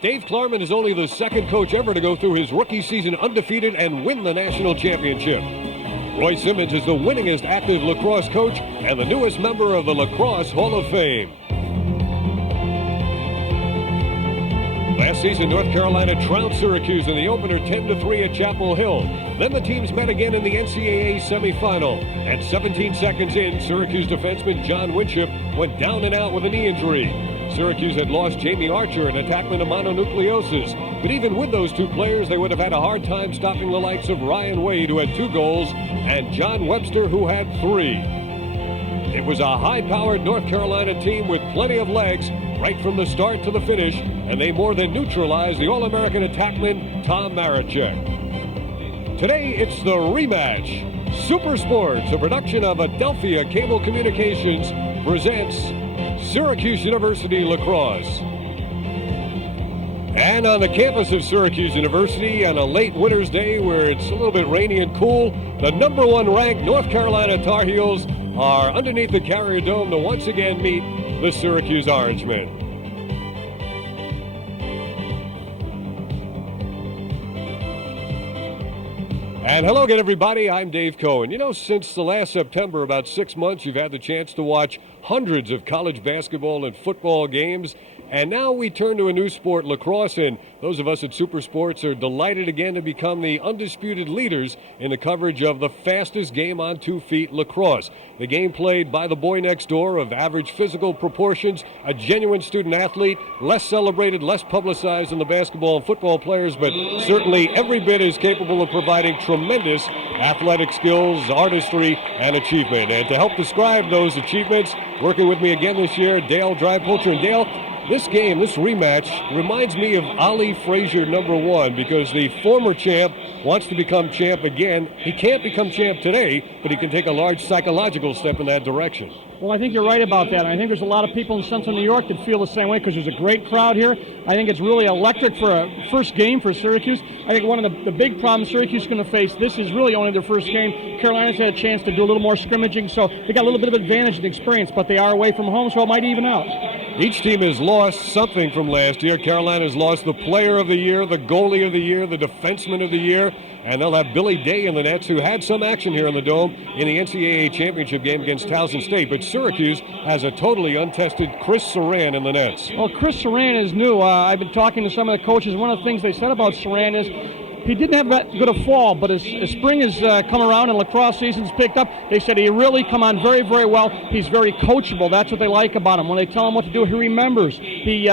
Dave Klarman is only the second coach ever to go through his rookie season undefeated and win the national championship. Roy Simmons is the winningest active lacrosse coach and the newest member of the Lacrosse Hall of Fame. Last season, North Carolina trounced Syracuse in the opener 10-3 at Chapel Hill. Then the teams met again in the NCAA semifinal. At 17 seconds in, Syracuse defenseman John Winship went down and out with a knee injury. Syracuse had lost Jamie Archer and attackman of mononucleosis. But even with those two players, they would have had a hard time stopping the likes of Ryan Wade, who had 2 goals, and John Webster, who had 3. It was a high-powered North Carolina team with plenty of legs right from the start to the finish, and they more than neutralized the All-American attackman Tom Marachek. Today, it's the Rematch. Super Sports, a production of Adelphia Cable Communications, presents Syracuse University Lacrosse. And on the campus of Syracuse University on a late winter's day where it's a little bit rainy and cool, the number 1 ranked North Carolina Tar Heels are underneath the Carrier Dome to once again meet the Syracuse Orangemen. And hello again, everybody. I'm Dave Cohen. You know, since the last September, about 6 months, you've had the chance to watch hundreds of college basketball and football games. And now we turn to a new sport, lacrosse, and those of us at Super Sports are delighted again to become the undisputed leaders in the coverage of the fastest game on 2 feet, lacrosse. The game played by the boy next door of average physical proportions, a genuine student athlete, less celebrated, less publicized than the basketball and football players, but certainly every bit as capable of providing tremendous athletic skills, artistry, and achievement. And to help describe those achievements, working with me again this year, Dale Drypolcher. And Dale, this game, this rematch, reminds me of Ali Frazier #1 because the former champ wants to become champ again. He can't become champ today, but he can take a large psychological step in that direction. Well, I think you're right about that. I think there's a lot of people in Central New York that feel the same way because there's a great crowd here. I think it's really electric for a first game for Syracuse. I think one of the big problems Syracuse is going to face, this is really only their first game. Carolina's had a chance to do a little more scrimmaging, so they got a little bit of advantage in experience, but they are away from home, so it might even out. Each team has lost something from last year. Carolina has lost the player of the year, the goalie of the year, the defenseman of the year, and they'll have Billy Day in the nets, who had some action here in the Dome in the NCAA championship game against Towson State. But Syracuse has a totally untested Chris Surran in the nets. Well, Chris Surran is new. I've been talking to some of the coaches. One of the things they said about Surran is he didn't have that good a fall, but as spring has come around and lacrosse season's picked up, they said he really come on very, very well. He's very coachable. That's what they like about him. When they tell him what to do, he remembers. He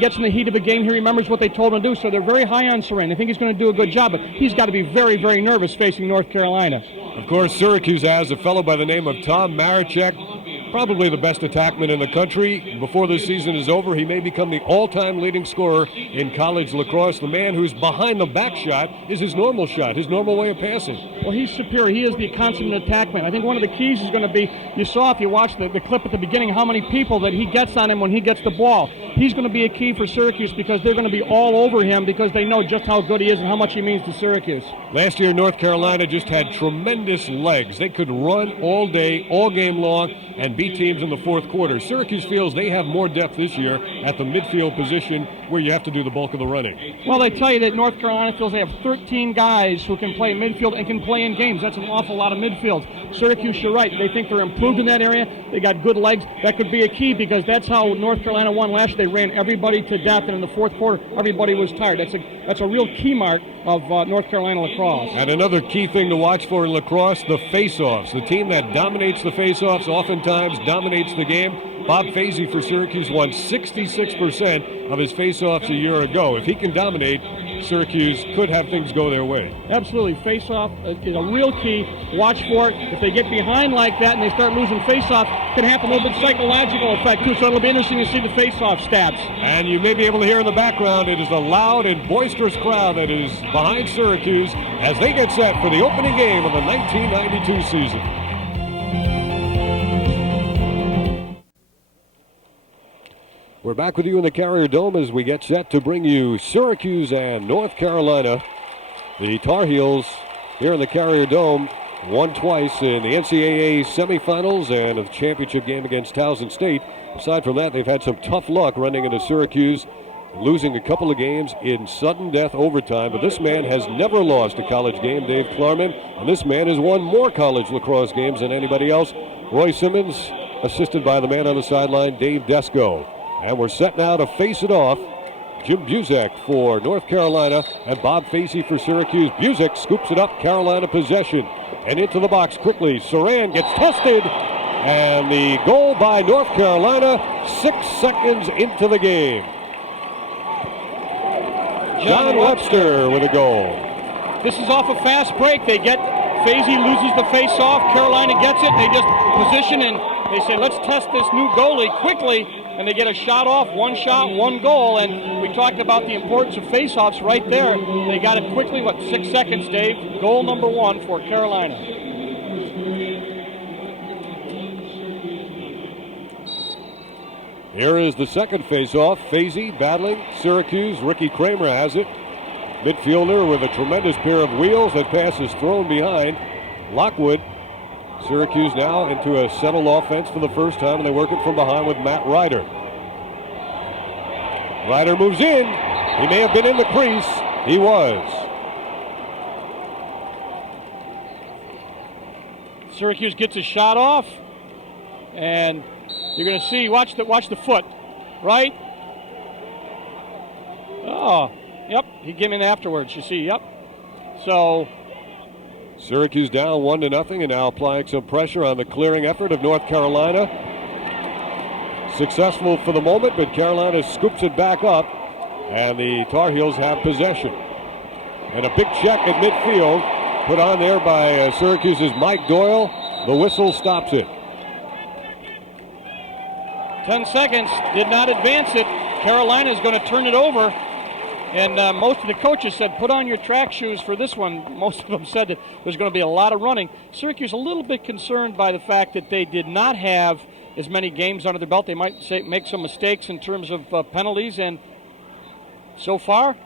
gets in the heat of a game. He remembers what they told him to do. So they're very high on Surran. They think he's going to do a good job, but he's got to be very, very nervous facing North Carolina. Of course, Syracuse has a fellow by the name of Tom Marachek, probably the best attackman in the country. Before this season is over, he may become the all-time leading scorer in college lacrosse. The man who's behind the back shot is his normal shot, his normal way of passing. Well, he's superior. He is the consummate attackman. I think one of the keys is going to be, you saw if you watched the clip at the beginning, how many people that he gets on him when he gets the ball. He's going to be a key for Syracuse because they're going to be all over him because they know just how good he is and how much he means to Syracuse. Last year, North Carolina just had tremendous legs. They could run all day, all game long, and beat teams in the fourth quarter. Syracuse feels they have more depth this year at the midfield position where you have to do the bulk of the running. Well, they tell you that North Carolina feels they have 13 guys who can play midfield and can play in games. That's an awful lot of midfield. Syracuse, you're right. They think they're improved in that area. They got good legs. That could be a key because that's how North Carolina won last year. They ran everybody to death, and in the fourth quarter, everybody was tired. That's a real key mark of North Carolina lacrosse. And another key thing to watch for in lacrosse, the face-offs. The team that dominates the face-offs oftentimes dominates the game. Bob Fazy for Syracuse won 66% of his face-offs a year ago. If he can dominate, Syracuse could have things go their way. Absolutely. Face-off is a real key. Watch for it. If they get behind like that and they start losing face-offs, it can happen a little bit psychological effect too, so it'll be interesting to see the face-off stats. And you may be able to hear in the background, it is a loud and boisterous crowd that is behind Syracuse as they get set for the opening game of the 1992 season. We're back with you in the Carrier Dome as we get set to bring you Syracuse and North Carolina. The Tar Heels here in the Carrier Dome won twice in the NCAA semifinals and a championship game against Towson State. Aside from that, they've had some tough luck running into Syracuse losing a couple of games in sudden death overtime, but this man has never lost a college game, Dave Klarman, and this man has won more college lacrosse games than anybody else. Roy Simmons, assisted by the man on the sideline, Dave Desko. And we're set now to face it off. Jim Buzek for North Carolina and Bob Facey for Syracuse. Buzek scoops it up, Carolina possession. And into the box quickly. Surran gets tested. And the goal by North Carolina, 6 seconds into the game. John Webster with a goal. This is off a fast break. They get, Facey loses the face-off. Carolina gets it. They just position and they say, let's test this new goalie quickly. And they get a shot off, one shot, one goal. And we talked about the importance of face-offs right there. They got it quickly, 6 seconds, Dave? Goal number 1 for Carolina. Here is the second face-off. Facey battling Syracuse. Ricky Kramer has it. Midfielder with a tremendous pair of wheels. That pass is thrown behind. Lockwood. Syracuse now into a settled offense for the first time, and they work it from behind with Matt Ryder. Ryder moves in. He may have been in the crease. He was. Syracuse gets a shot off, and you're going to see, watch the foot, right? Oh, yep, he came in afterwards, you see, yep. So Syracuse down 1-0, and now applying some pressure on the clearing effort of North Carolina. Successful for the moment, but Carolina scoops it back up, and the Tar Heels have possession. And a big check at midfield, put on there by Syracuse's Mike Doyle. The whistle stops it. 10 seconds, did not advance it. Carolina is going to turn it over. And most of the coaches said, put on your track shoes for this one. Most of them said that there's going to be a lot of running. Syracuse a little bit concerned by the fact that they did not have as many games under their belt. They might make some mistakes in terms of penalties. And so far,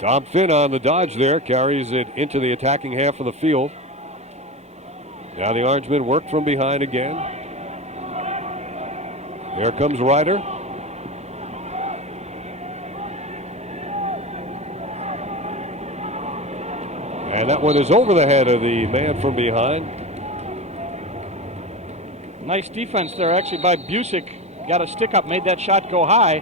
Tom Finn on the dodge there, carries it into the attacking half of the field. Now the Orangemen work from behind again. Here comes Ryder. And that one is over the head of the man from behind. Nice defense there actually by Busick. Got a stick up, made that shot go high.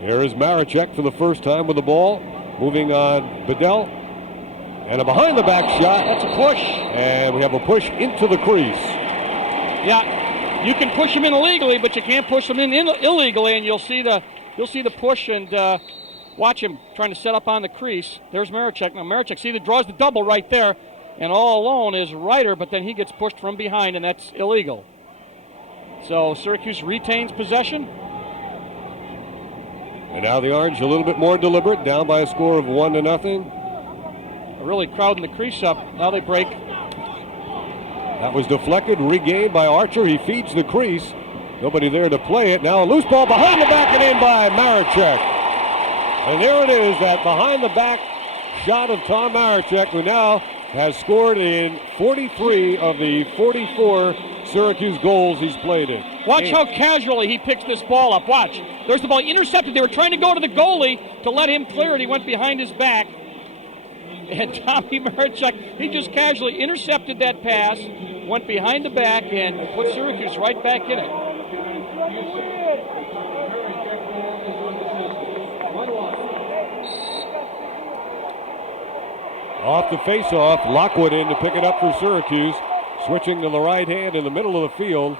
Here is Maricek for the first time with the ball. Moving on Bedell. And a behind the back shot. That's a push. And we have a push into the crease. Yeah, you can push them in illegally, but you can't push them in illegally, and you'll see the push, and watch him trying to set up on the crease. There's Maricek. Now Maricek, see, that draws the double right there, and all alone is Ryder, but then he gets pushed from behind, and that's illegal. So Syracuse retains possession. And now the Orange a little bit more deliberate, down by a score of 1-0. Really crowding the crease up. Now they break. That was deflected, regained by Archer. He feeds the crease. Nobody there to play it. Now a loose ball behind the back and in by Maricek. And there it is, that behind the back shot of Tom Maricek, who now has scored in 43 of the 44 Syracuse goals he's played in. Watch how casually he picks this ball up. Watch. There's the ball intercepted. They were trying to go to the goalie to let him clear it. He went behind his back. And Tommy Maricek, he just casually intercepted that pass, went behind the back, and put Syracuse right back in it. Off the face-off, Lockwood in to pick it up for Syracuse. Switching to the right hand in the middle of the field.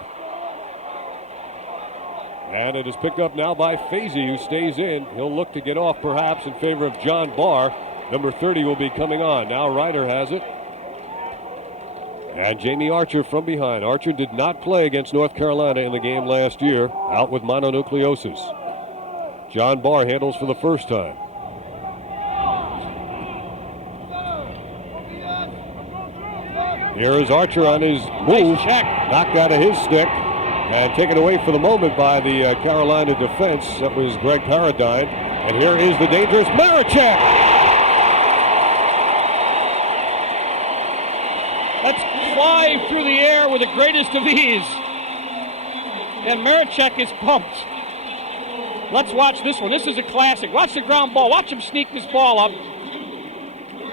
And it is picked up now by Facey, who stays in. He'll look to get off perhaps in favor of John Barr. Number 30 will be coming on. Now Ryder has it. And Jamie Archer from behind. Archer did not play against North Carolina in the game last year, out with mononucleosis. John Barr handles for the first time. Here is Archer on his move. Nice check. Knocked out of his stick and taken away for the moment by the Carolina defense. That was Greg Paradine. And here is the dangerous Maricek. Let's fly through the air with the greatest of ease. and Marichek is pumped. Let's watch this one. This is a classic. Watch the ground ball. Watch him sneak this ball up.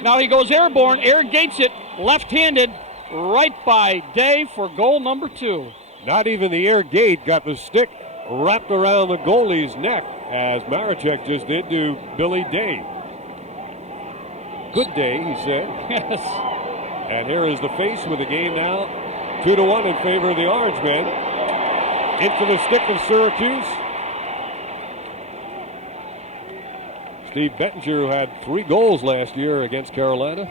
Now he goes airborne, irrigates it, left-handed, right by Day for goal number 2. Not even the air gate got the stick wrapped around the goalie's neck, as Marichek just did to Billy Day. Good day, he said. Yes. And here is the face with the game now 2-1 in favor of the Orange men. Into the stick of Syracuse. Steve Bettinger, who had 3 goals last year against Carolina.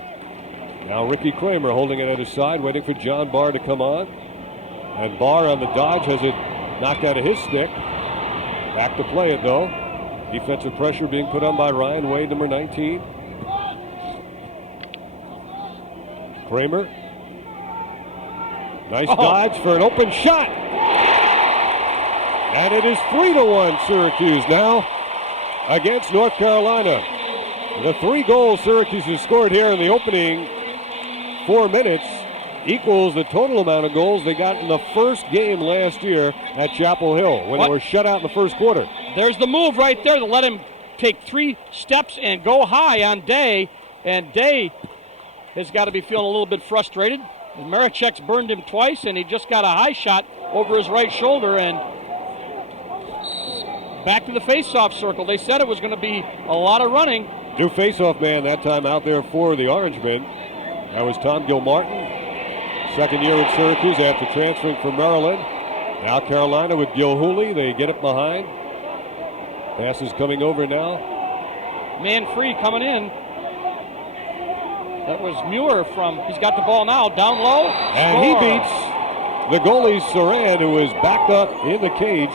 Now Ricky Kramer holding it at his side, waiting for John Barr to come on. And Barr on the dodge has it knocked out of his stick. Back to play it, though. Defensive pressure being put on by Ryan Wade, number 19. Kramer. Nice dodge for an open shot. And it is 3-1 Syracuse now against North Carolina. The 3 goals Syracuse has scored here in the opening 4 minutes equals the total amount of goals they got in the first game last year at Chapel Hill when they were shut out in the first quarter. There's the move right there to let him take 3 steps and go high on Day. And Day has got to be feeling a little bit frustrated. Marichek's burned him twice, and he just got a high shot over his right shoulder and back to the face-off circle. They said it was going to be a lot of running. New face-off man that time out there for the Orangemen. That was Tom Gilmartin. Second year at Syracuse after transferring from Maryland. Now Carolina with Gilhooly. They get it behind. Pass is coming over now. Man free coming in. That was Muir he's got the ball now, down low. And he beats the goalie Surran, who was backed up in the cage.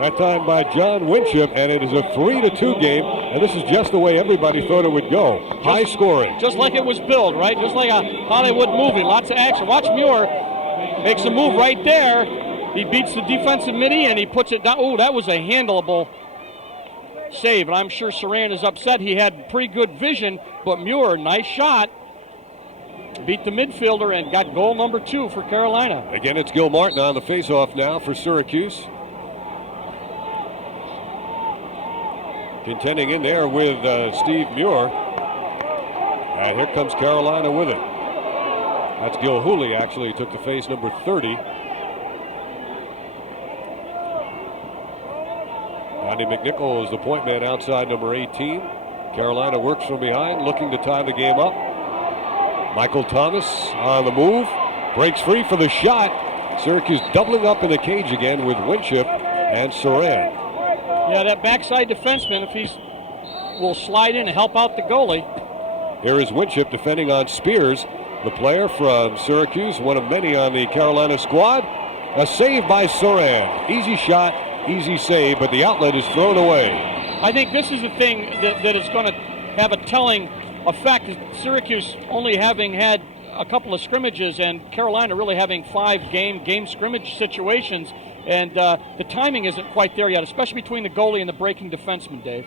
That time by John Winship, and it is a 3-2 game. And this is just the way everybody thought it would go. High scoring. Just like it was billed, right? Just like a Hollywood movie. Lots of action. Watch Muir makes a move right there. He beats the defensive midi, and he puts it down. Oh, that was a handleable save. And I'm sure Surran is upset. He had pretty good vision, but Muir, nice shot. Beat the midfielder and got goal number 2 for Carolina. Again, it's Gilmartin on the faceoff now for Syracuse. Contending in there with Steve Muir. And here comes Carolina with it. That's Gilhooly, actually, took the face, number 30. Andy McNichol is the point man outside, number 18. Carolina works from behind, looking to tie the game up. Michael Thomas on the move. Breaks free for the shot. Syracuse doubling up in the cage again with Winship and Surran. Yeah, that backside defenseman, if will slide in and help out the goalie. Here is Winship defending on Spears, the player from Syracuse, one of many on the Carolina squad. A save by Surran. Easy shot, easy save, but the outlet is thrown away. I think this is the thing that is going to have a telling effect. Syracuse only having had a couple of scrimmages and Carolina really having 5 game scrimmage situations. And the timing isn't quite there yet, especially between the goalie and the breaking defenseman, Dave.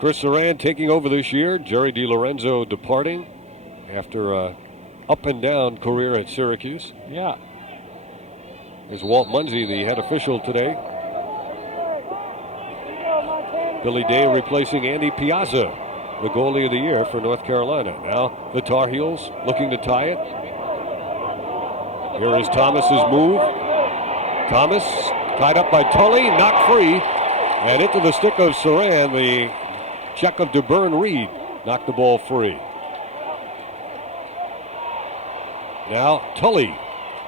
Chris Surran taking over this year. Jerry DiLorenzo departing after an up-and-down career at Syracuse. Yeah. There's Walt Munsey, the head official today. Billy Day replacing Andy Piazza, the goalie of the year for North Carolina. Now the Tar Heels looking to tie it. Here is Thomas's move. Thomas tied up by Tully, knocked free, and into the stick of Surran. The check of DeBurn Reed knocked the ball free. Now Tully,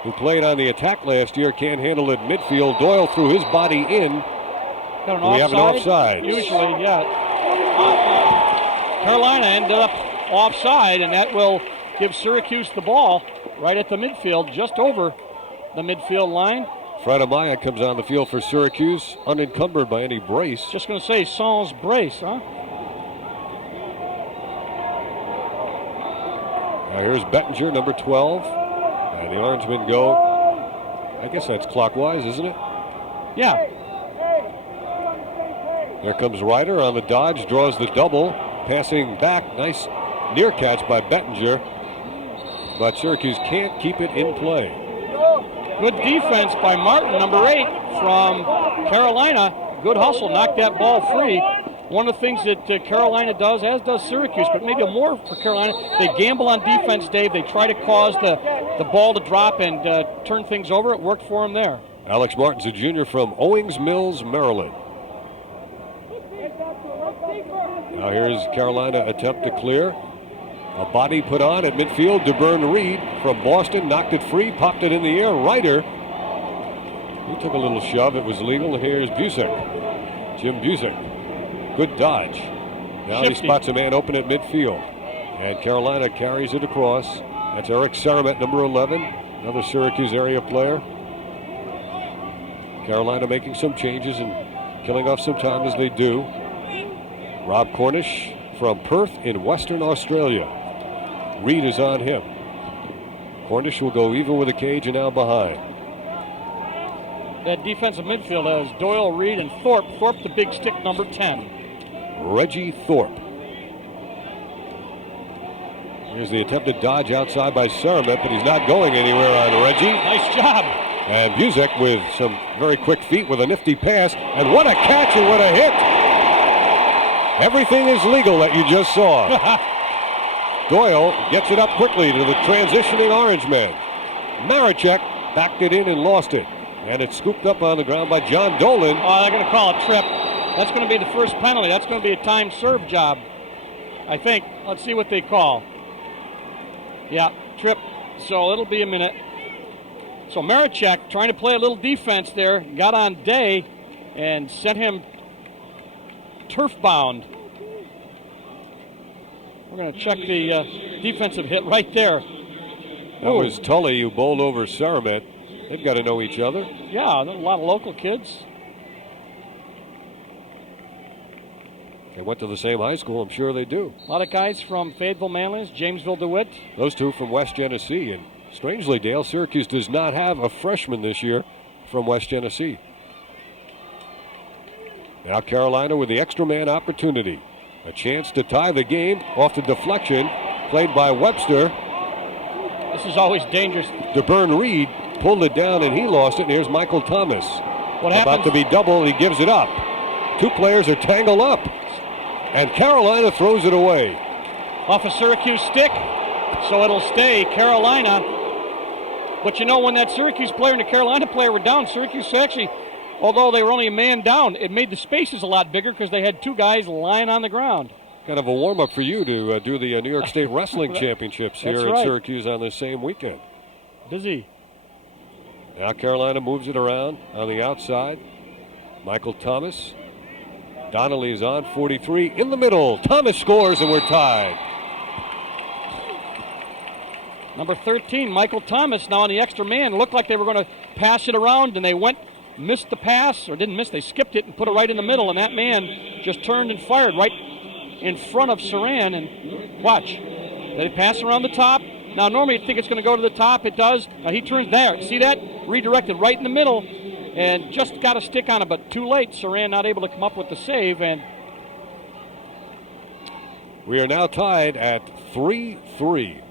who played on the attack last year, can't handle it midfield. Doyle threw his body in. We have an offside. Usually, yeah. Carolina ended up offside, and that will give Syracuse the ball right at the midfield, just over the midfield line. Fred Amaya comes on the field for Syracuse, unencumbered by any brace. Just going to say sans brace, huh? Now here's Bettinger, number 12. And the Orangemen go, I guess that's clockwise, isn't it? Yeah. There comes Ryder on the dodge, draws the double, passing back. Nice near catch by Bettinger. But Syracuse can't keep it in play. Good defense by Martin, number 8 from Carolina. Good hustle, knocked that ball free. One of the things that Carolina does, as does Syracuse, but maybe more for Carolina, they gamble on defense, Dave. They try to cause the ball to drop and turn things over. It worked for them there. Alex Martin's a junior from Owings Mills, Maryland. Now here's Carolina attempt to clear. A body put on at midfield. DeBurn Reed from Boston knocked it free, popped it in the air. Ryder, he took a little shove. It was legal. Here's Busick. Jim Busick. Good dodge. Now he spots a man open at midfield. And Carolina carries it across. That's Eric Saramet, number 11. Another Syracuse area player. Carolina making some changes and killing off some time as they do. Rob Cornish from Perth in Western Australia. Reed is on him. Cornish will go even with the cage and now behind. That defensive midfield has Doyle, Reed, and Thorpe. Thorpe, the big stick, number 10. Reggie Thorpe. Here's the attempted dodge outside by Saramet, but he's not going anywhere on Reggie. Nice job. And Busick with some very quick feet with a nifty pass. And what a catch and what a hit. Everything is legal that you just saw. Doyle gets it up quickly to the transitioning Orange man. Marichek backed it in and lost it. And it's scooped up on the ground by John Dolan. Oh, they're going to call a trip. That's going to be the first penalty. That's going to be a time serve job, I think. Let's see what they call. Yeah, trip. So it'll be a minute. So Marichek trying to play a little defense there. Got on Day and sent him turf bound. We're going to check the defensive hit right there. That was Tully who bowled over Saramet. They've got to know each other. Yeah, a lot of local kids. They went to the same high school, I'm sure they do. A lot of guys from Fayetteville, Manliness, Jamesville, DeWitt. Those two from West Genesee. And strangely, Dale, Syracuse does not have a freshman this year from West Genesee. Now Carolina with the extra man opportunity. A chance to tie the game off the deflection played by Webster. This is always dangerous. DeBurn Reed pulled it down and he lost it. And here's Michael Thomas. What happens? About to be doubled, he gives it up. Two players are tangled up. And Carolina throws it away. Off a Syracuse stick, so it'll stay Carolina. But you know, when that Syracuse player and the Carolina player were down, Syracuse actually, although they were only a man down, it made the spaces a lot bigger because they had two guys lying on the ground. Kind of a warm-up for you to do the New York State Wrestling Championships here in Syracuse on the same weekend. Busy. Now Carolina moves it around on the outside. Michael Thomas. Donnelly is on 43 in the middle. Thomas scores and we're tied. Number 13, Michael Thomas, now on the extra man. Looked like they were going to pass it around, and they missed the pass, or didn't miss. They skipped it and put it right in the middle, and that man just turned and fired right in front of Surran. And watch, they pass around the top. Now normally you'd think it's going to go to the top. It does. Now he turns there. See that? Redirected right in the middle. And just got a stick on it, but too late. Surran not able to come up with the save. And we are now tied at 3-3.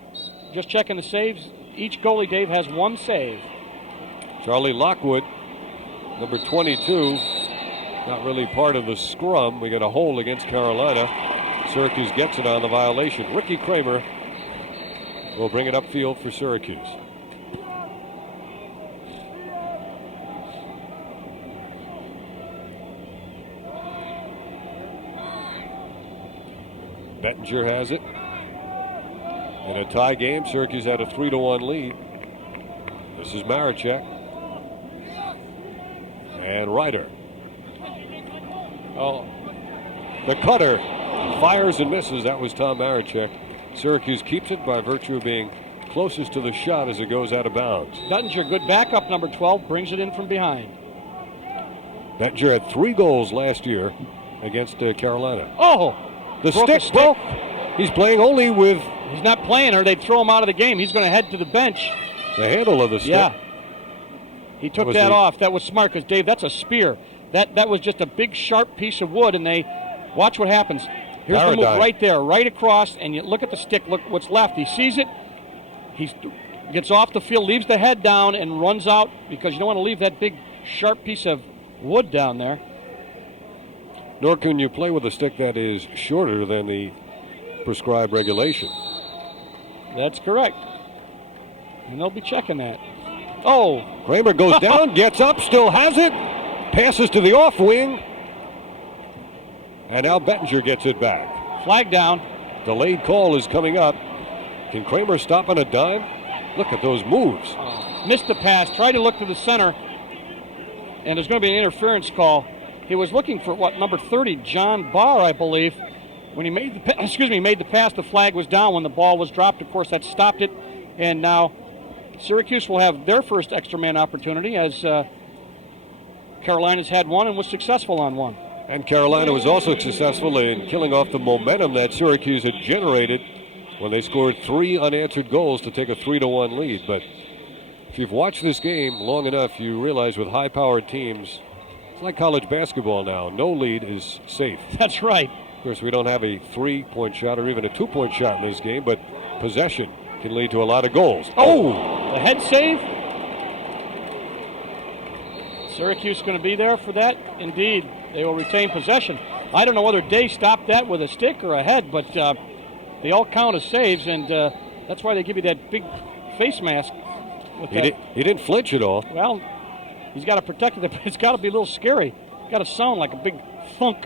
Just checking the saves. Each goalie, Dave, has one save. Charlie Lockwood, number 22, not really part of the scrum. We got a hold against Carolina. Syracuse gets it on the violation. Ricky Kramer will bring it upfield for Syracuse. Bettinger has it. In a tie game, Syracuse had a 3-1 lead. This is Marichek. And Ryder. Oh, the cutter fires and misses. That was Tom Marichek. Syracuse keeps it by virtue of being closest to the shot as it goes out of bounds. Bettinger, good backup, number 12, brings it in from behind. Bettinger had 3 goals last year against Carolina. Oh! The stick broke. He's playing only with... He's not playing, or they'd throw him out of the game. He's going to head to the bench. The handle of the stick. Yeah. He took that off. That was smart, because, Dave, that's a spear. That was just a big, sharp piece of wood, and they... Watch what happens. Here's the move right there, right across, and you look at the stick. Look what's left. He sees it. He's gets off the field, leaves the head down, and runs out because you don't want to leave that big, sharp piece of wood down there. Nor can you play with a stick that is shorter than the prescribed regulation. That's correct. And they'll be checking that. Oh! Kramer goes down, gets up, still has it. Passes to the off wing. And now Bettinger gets it back. Flag down. Delayed call is coming up. Can Kramer stop on a dime? Look at those moves. Missed the pass, tried to look to the center, and there's going to be an interference call. He was looking for, number 30, John Barr, I believe. When he made the pass, the flag was down. When the ball was dropped, of course, that stopped it. And now Syracuse will have their first extra man opportunity, as Carolina's had one and was successful on one. And Carolina was also successful in killing off the momentum that Syracuse had generated when they scored 3 unanswered goals to take a 3-1 lead. But if you've watched this game long enough, you realize with high-powered teams, it's like college basketball now. No lead is safe. That's right. Of course, we don't have a 3-point shot or even a 2-point shot in this game, but possession can lead to a lot of goals. Oh! The head save. Syracuse going to be there for that. Indeed, they will retain possession. I don't know whether Day stopped that with a stick or a head, but they all count as saves, and that's why they give you that big face mask. He didn't flinch at all. Well, he's got to protect it. It's got to be a little scary. It's got to sound like a big thunk.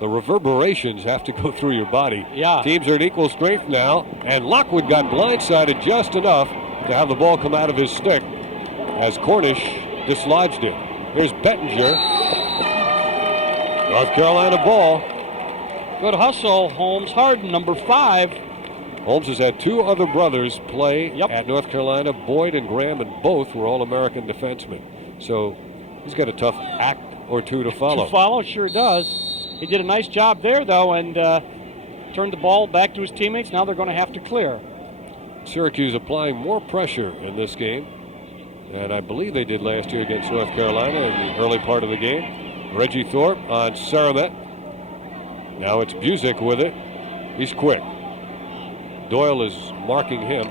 The reverberations have to go through your body. Yeah. Teams are at equal strength now, and Lockwood got blindsided just enough to have the ball come out of his stick as Cornish dislodged it. Here's Bettinger. North Carolina ball. Good hustle, Holmes Harden, number 5. Holmes has had 2 other brothers play at North Carolina, Boyd and Graham, and both were All-American defensemen. So he's got a tough act or 2 to follow. Sure does. He did a nice job there, though, and turned the ball back to his teammates. Now they're going to have to clear. Syracuse applying more pressure in this game, and I believe they did last year against North Carolina in the early part of the game. Reggie Thorpe on Saramet. Now it's Busick with it. He's quick. Doyle is marking him.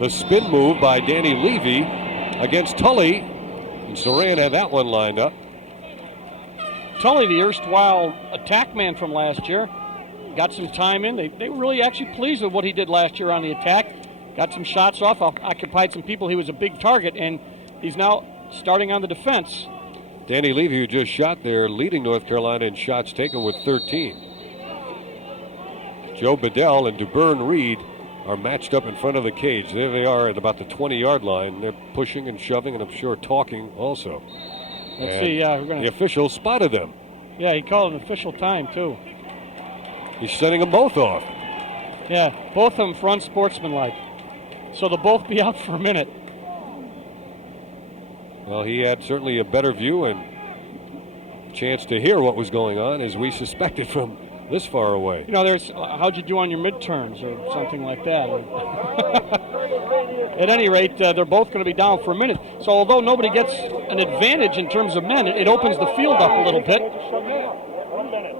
The spin move by Danny Levy against Tully. And Surran had that one lined up. Tully, the erstwhile attack man from last year, got some time in. They were really actually pleased with what he did last year on the attack. Got some shots off, occupied some people. He was a big target, and he's now starting on the defense. Danny Levy, who just shot there, leading North Carolina in shots taken with 13. Joe Bedell and DeBurn Reed are matched up in front of the cage. There they are at about the 20-yard line. They're pushing and shoving, and I'm sure talking also. Let's see. The official spotted them. Yeah, he called an official time, too. He's sending them both off. Yeah, both of them for unsportsmanlike. So they'll both be out for a minute. Well, he had certainly a better view and chance to hear what was going on, as we suspected from this far away. You know, there's how'd you do on your midterms or something like that. At any rate, they're both going to be down for a minute. So although nobody gets an advantage in terms of men, it opens the field up a little bit. 1 minute.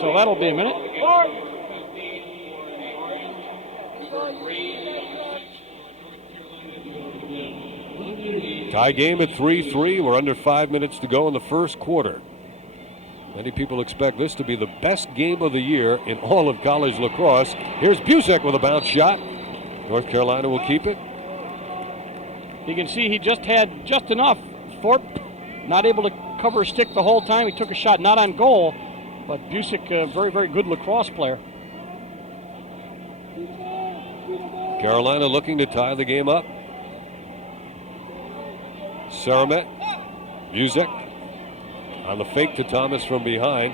So that'll be a minute. Tie game at 3-3. We're under 5 minutes to go in the first quarter. Many people expect this to be the best game of the year in all of college lacrosse. Here's Busick with a bounce shot. North Carolina will keep it. You can see he just had just enough. Thorpe not able to cover a stick the whole time. He took a shot not on goal, but Busick, a very, very good lacrosse player. Carolina looking to tie the game up. Saramet, Busick on the fake to Thomas from behind.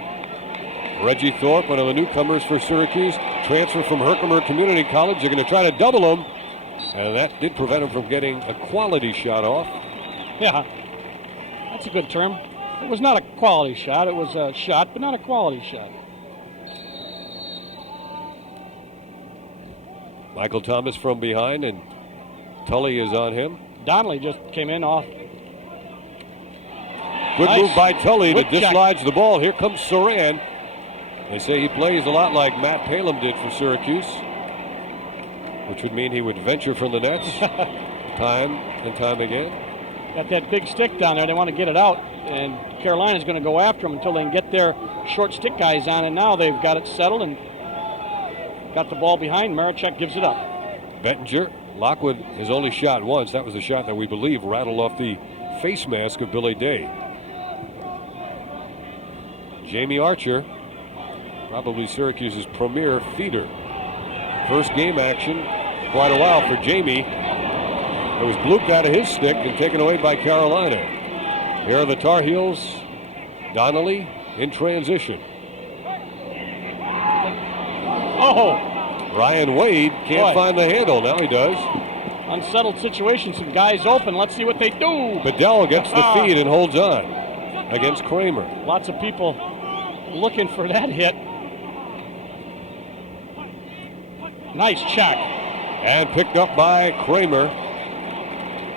Reggie Thorpe, one of the newcomers for Syracuse, transfer from Herkimer Community College. They're going to try to double him, and that did prevent him from getting a quality shot off. Yeah, that's a good term. It was not a quality shot. It was a shot, but not a quality shot. Michael Thomas from behind, and Tully is on him. Donnelly just came in off. Good Nice. move by Tully to Whip check. dislodge the ball. Here comes Surran. They say he plays a lot like Matt Palem did for Syracuse, which would mean he would venture from the nets time and time again. Got that big stick down there. They want to get it out, and Carolina's going to go after them until they can get their short stick guys on, and now they've got it settled and got the ball behind. Marichek gives it up. Bettinger, Lockwood has only shot once. That was the shot that we believe rattled off the face mask of Billy Day. Jamie Archer, probably Syracuse's premier feeder. First game action, quite a while for Jamie. It was blooped out of his stick and taken away by Carolina. Here are the Tar Heels. Donnelly in transition. Oh! Ryan Wade can't find the handle. Now he does. Unsettled situation. Some guys open. Let's see what they do. Bedell gets the feed and holds on against Kramer. Lots of people looking for that hit. Nice check. And picked up by Kramer.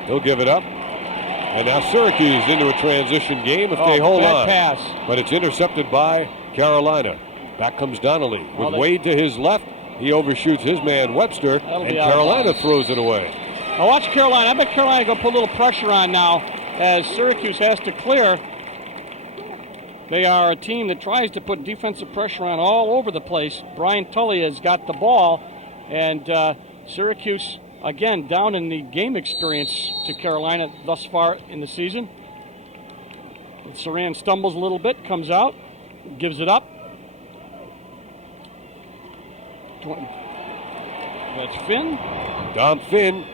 He'll give it up. And now Syracuse into a transition game if they hold on. Pass. But it's intercepted by Carolina. Back comes Donnelly with Wade to his left. He overshoots his man Webster, and Carolina throws it away. Now watch Carolina. I bet Carolina going to put a little pressure on now as Syracuse has to clear. They are a team that tries to put defensive pressure on all over the place. Brian Tully has got the ball, and Syracuse, again, down in the game experience to Carolina thus far in the season. Surran stumbles a little bit, comes out, gives it up. That's Finn. Dom Finn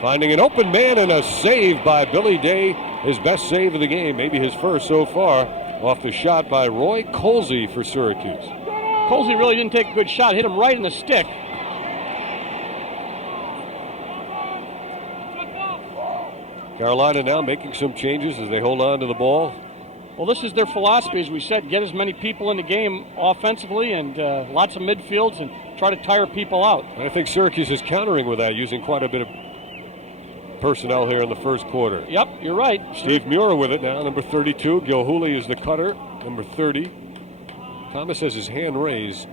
finding an open man and a save by Billy Day. His best save of the game, maybe his first so far, off the shot by Roy Colsey for Syracuse. Colsey really didn't take a good shot. Hit him right in the stick. Carolina now making some changes as they hold on to the ball. Well, this is their philosophy, as we said, get as many people in the game offensively and lots of midfields and try to tire people out. And I think Syracuse is countering with that, using quite a bit of personnel here in the first quarter. Yep, you're right. Steve Muir with it now, number 32. Gilhooly is the cutter, number 30. Thomas has his hand raised,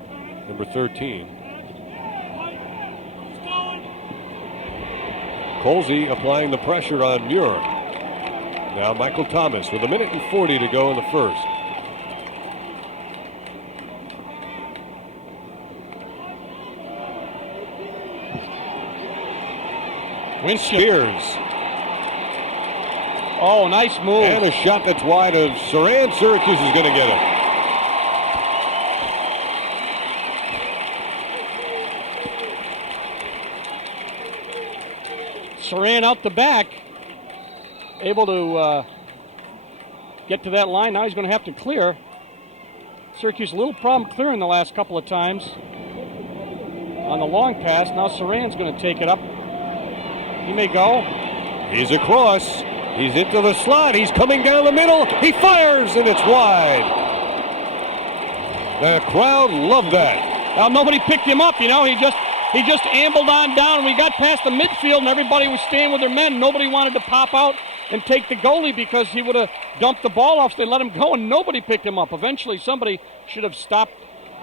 number 13. Colsey applying the pressure on Muir. Now Michael Thomas with 1:40 to go in the first. Spears. Oh, nice move. And a shot that's wide of Surran. Syracuse is going to get it. Surran out the back. Able to get to that line. Now he's going to have to clear. Syracuse a little problem clearing the last couple of times on the long pass. Now Surran's going to take it up. He may go. He's across. He's into the slot. He's coming down the middle. He fires, and it's wide. The crowd loved that. Well, nobody picked him up, you know. He just ambled on down. We got past the midfield, and everybody was staying with their men. Nobody wanted to pop out and take the goalie because he would have dumped the ball off. So they let him go, and nobody picked him up. Eventually, somebody should have stopped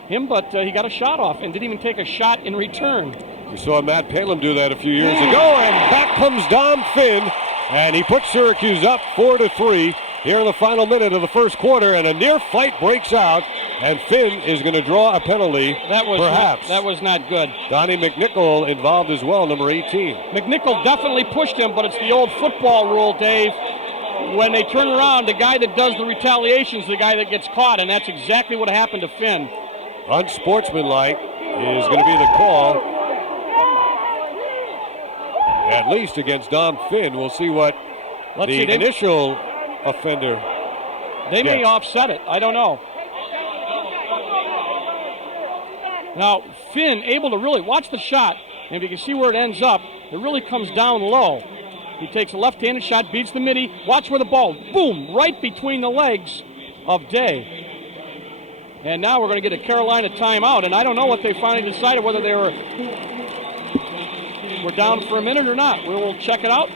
him, but he got a shot off and didn't even take a shot in return. We saw Matt Palem do that a few years ago, and back comes Dom Finn, and he puts Syracuse up 4-3 here in the final minute of the first quarter, and a near fight breaks out, and Finn is going to draw a penalty, perhaps. That was not good. Donnie McNichol involved as well, number 18. McNichol definitely pushed him, but it's the old football rule, Dave. When they turn around, the guy that does the retaliation is the guy that gets caught, and that's exactly what happened to Finn. Unsportsmanlike is going to be the call. At least against Dom Finn. We'll see what initial offender They may offset it. I don't know. Now, Finn able to really watch the shot, and if you can see where it ends up, it really comes down low. He takes a left-handed shot, beats the midi. Watch where the ball, boom, right between the legs of Day. And now we're going to get a Carolina timeout, and I don't know what they finally decided, whether they were down for a minute or not. We will check it out.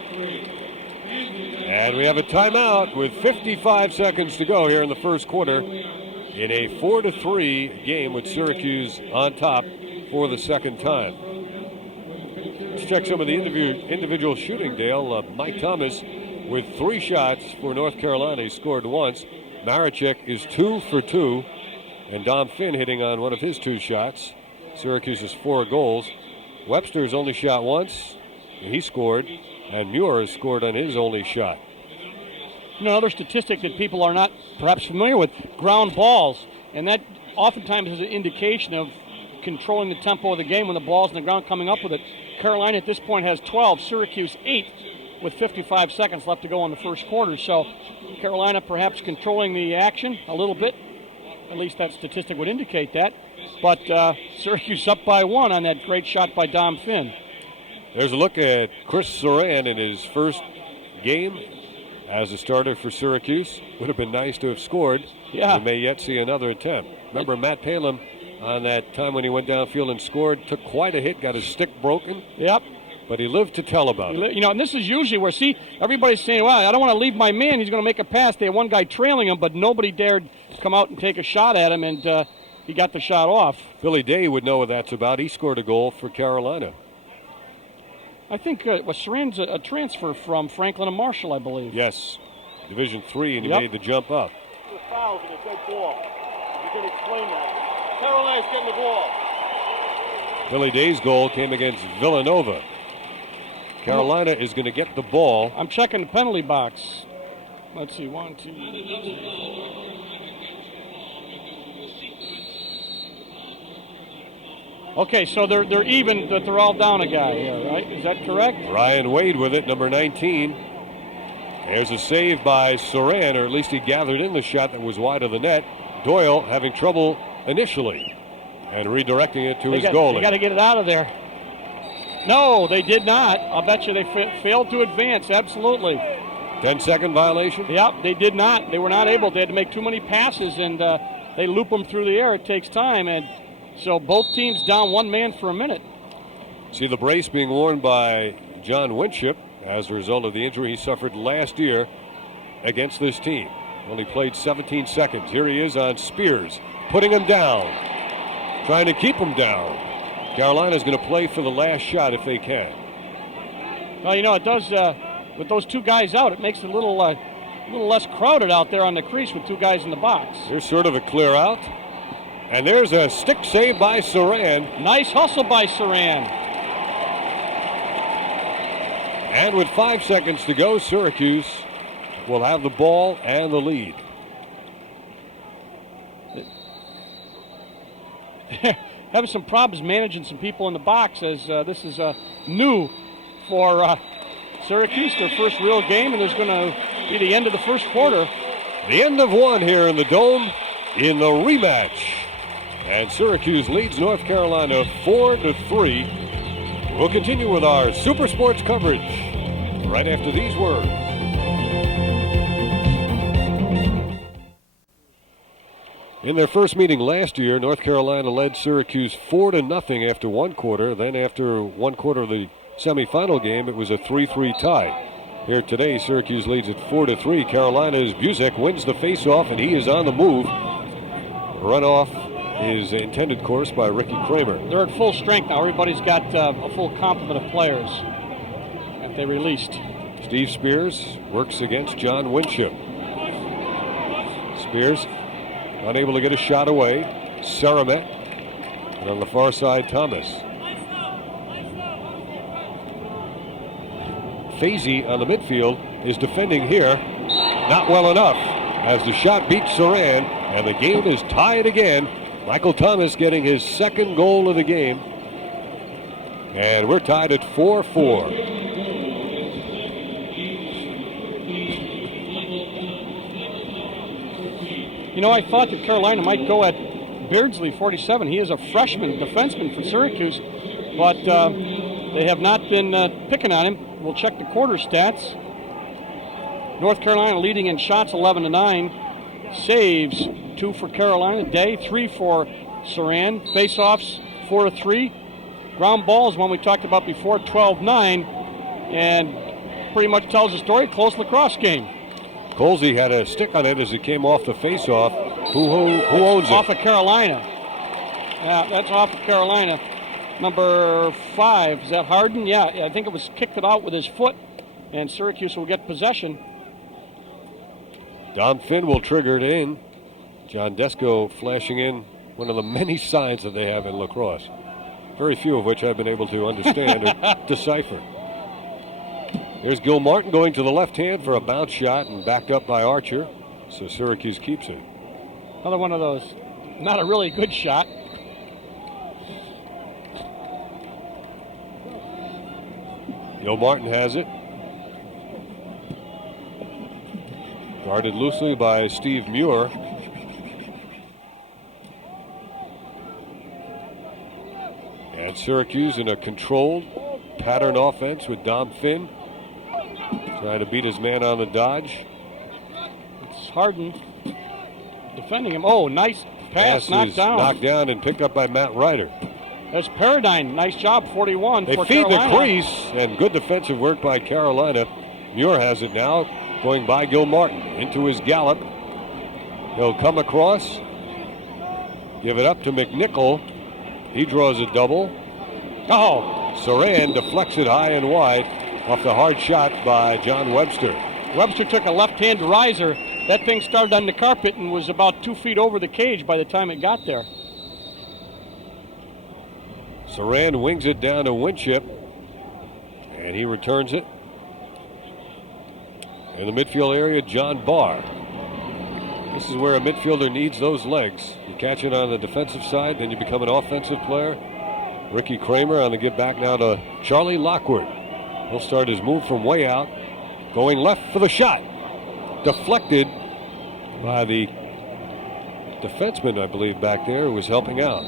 And we have a timeout with 55 seconds to go here in the first quarter in a 4-3 game with Syracuse on top for the second time. Let's check some of the individual shooting, Dale. Mike Thomas with 3 shots for North Carolina. He scored once. Marichek is 2 for 2. And Dom Finn hitting on one of his 2 shots. Syracuse's 4 goals. Webster's only shot once. He scored. And Muir has scored on his only shot. You know, another statistic that people are not perhaps familiar with, ground balls. And that oftentimes is an indication of controlling the tempo of the game when the ball's in the ground, coming up with it. Carolina at this point has 12, Syracuse 8 with 55 seconds left to go in the first quarter. So Carolina perhaps controlling the action a little bit. At least that statistic would indicate that. But Syracuse up by 1 on that great shot by Dom Finn. There's a look at Chris Surran in his first game as a starter for Syracuse. Would have been nice to have scored. Yeah. We may yet see another attempt. Remember Matt Palin on that time when he went downfield and scored, took quite a hit, got his stick broken. Yep. But he lived to tell about it. You know, and this is usually where, see, everybody's saying, well, I don't want to leave my man. He's going to make a pass. They had one guy trailing him, but nobody dared come out and take a shot at him, and he got the shot off. Billy Day would know what that's about. He scored a goal for Carolina. I think Surran's a transfer from Franklin and Marshall, I believe. Yes, Division III, and he made the jump up. The fouls and a dead ball. You can explain that. Carolina's getting the ball. Billy Day's goal came against Villanova. Carolina is going to get the ball. I'm checking the penalty box. Let's see, 1, 2. Okay, so they're even, that they're all down a guy here, right? Is that correct? Ryan Wade with it, number 19. There's a save by Surran, or at least he gathered in the shot that was wide of the net. Doyle having trouble initially and redirecting it to his goalie. They got to get it out of there. No, they did not. I'll bet you they failed to advance, absolutely. 10-second violation? Yep, they did not. They were not able. They had to make too many passes, and they loop them through the air. It takes time, and so both teams down one man for a minute. See the brace being worn by John Winship as a result of the injury he suffered last year against this team. Only played 17 seconds. Here he is on Spears, putting him down, trying to keep him down. Carolina's going to play for the last shot if they can. Well, you know, it does, with those 2 guys out, it makes it a little less crowded out there on the crease with 2 guys in the box. There's sort of a clear out. And there's a stick save by Surran. Nice hustle by Surran. And with 5 seconds to go, Syracuse will have the ball and the lead. Having some problems managing some people in the box as this is new for Syracuse, their first real game, and there's going to be the end of the first quarter. The end of one here in the Dome in the rematch. And Syracuse leads North Carolina 4-3. We'll continue with our Super Sports coverage right after these words. In their first meeting last year, North Carolina led Syracuse 4-0 after one quarter. Then after one quarter of the semifinal game, it was a 3-3 tie. Here today, Syracuse leads at 4-3. Carolina's Busick wins the faceoff, and he is on the move. Run off his intended course by Ricky Kramer. They're at full strength now. Everybody's got a full complement of players that they released. Steve Spears works against John Winship. Spears unable to get a shot away. Saramet. And on the far side, Thomas. Fazy on the midfield is defending here. Not well enough as the shot beats Surran, and the game is tied again. Michael Thomas getting his second goal of the game. And we're tied at 4-4. You know, I thought that Carolina might go at Beardsley, 47. He is a freshman defenseman for Syracuse, but they have not been picking on him. We'll check the quarter stats. North Carolina leading in shots 11-9. Saves 2 for Carolina. Day 3 for Surran. Faceoffs 4-3. Ground balls, one we talked about before, 12-9. And pretty much tells the story. Close lacrosse game. Colsey had a stick on it as it came off the face-off. Who owns it? Off of Carolina. That's off of Carolina. Number 5, is that Harden? Yeah, I think it was kicked it out with his foot, and Syracuse will get possession. Dom Finn will trigger it in. John Desko flashing in one of the many signs that they have in lacrosse. Very few of which I've been able to understand or decipher. There's Gil Martin going to the left hand for a bounce shot and backed up by Archer. So Syracuse keeps it. Another one of those. Not a really good shot. Gil Martin has it. Guarded loosely by Steve Muir. And Syracuse in a controlled pattern offense with Dom Finn trying to beat his man on the dodge. It's Harden defending him. Oh, nice pass, knocked down. Knocked down and picked up by Matt Ryder. There's Paradine. Nice job, 41 They for feed Carolina. the crease, and good defensive work by Carolina. Muir has it now, going by Gil Martin into his gallop. He'll come across, give it up to McNichol. He draws a double. Oh, Surran deflects it high and wide off the hard shot by John Webster. Webster took a left-hand riser. That thing started on the carpet and was about 2 feet over the cage by the time it got there. Surran wings it down to Winship, and he returns it. In the midfield area, John Barr. This is where a midfielder needs those legs. You catch it on the defensive side, then you become an offensive player. Ricky Kramer on the get back now to Charlie Lockwood. He'll start his move from way out, going left for the shot. Deflected by the defenseman, I believe, back there who was helping out.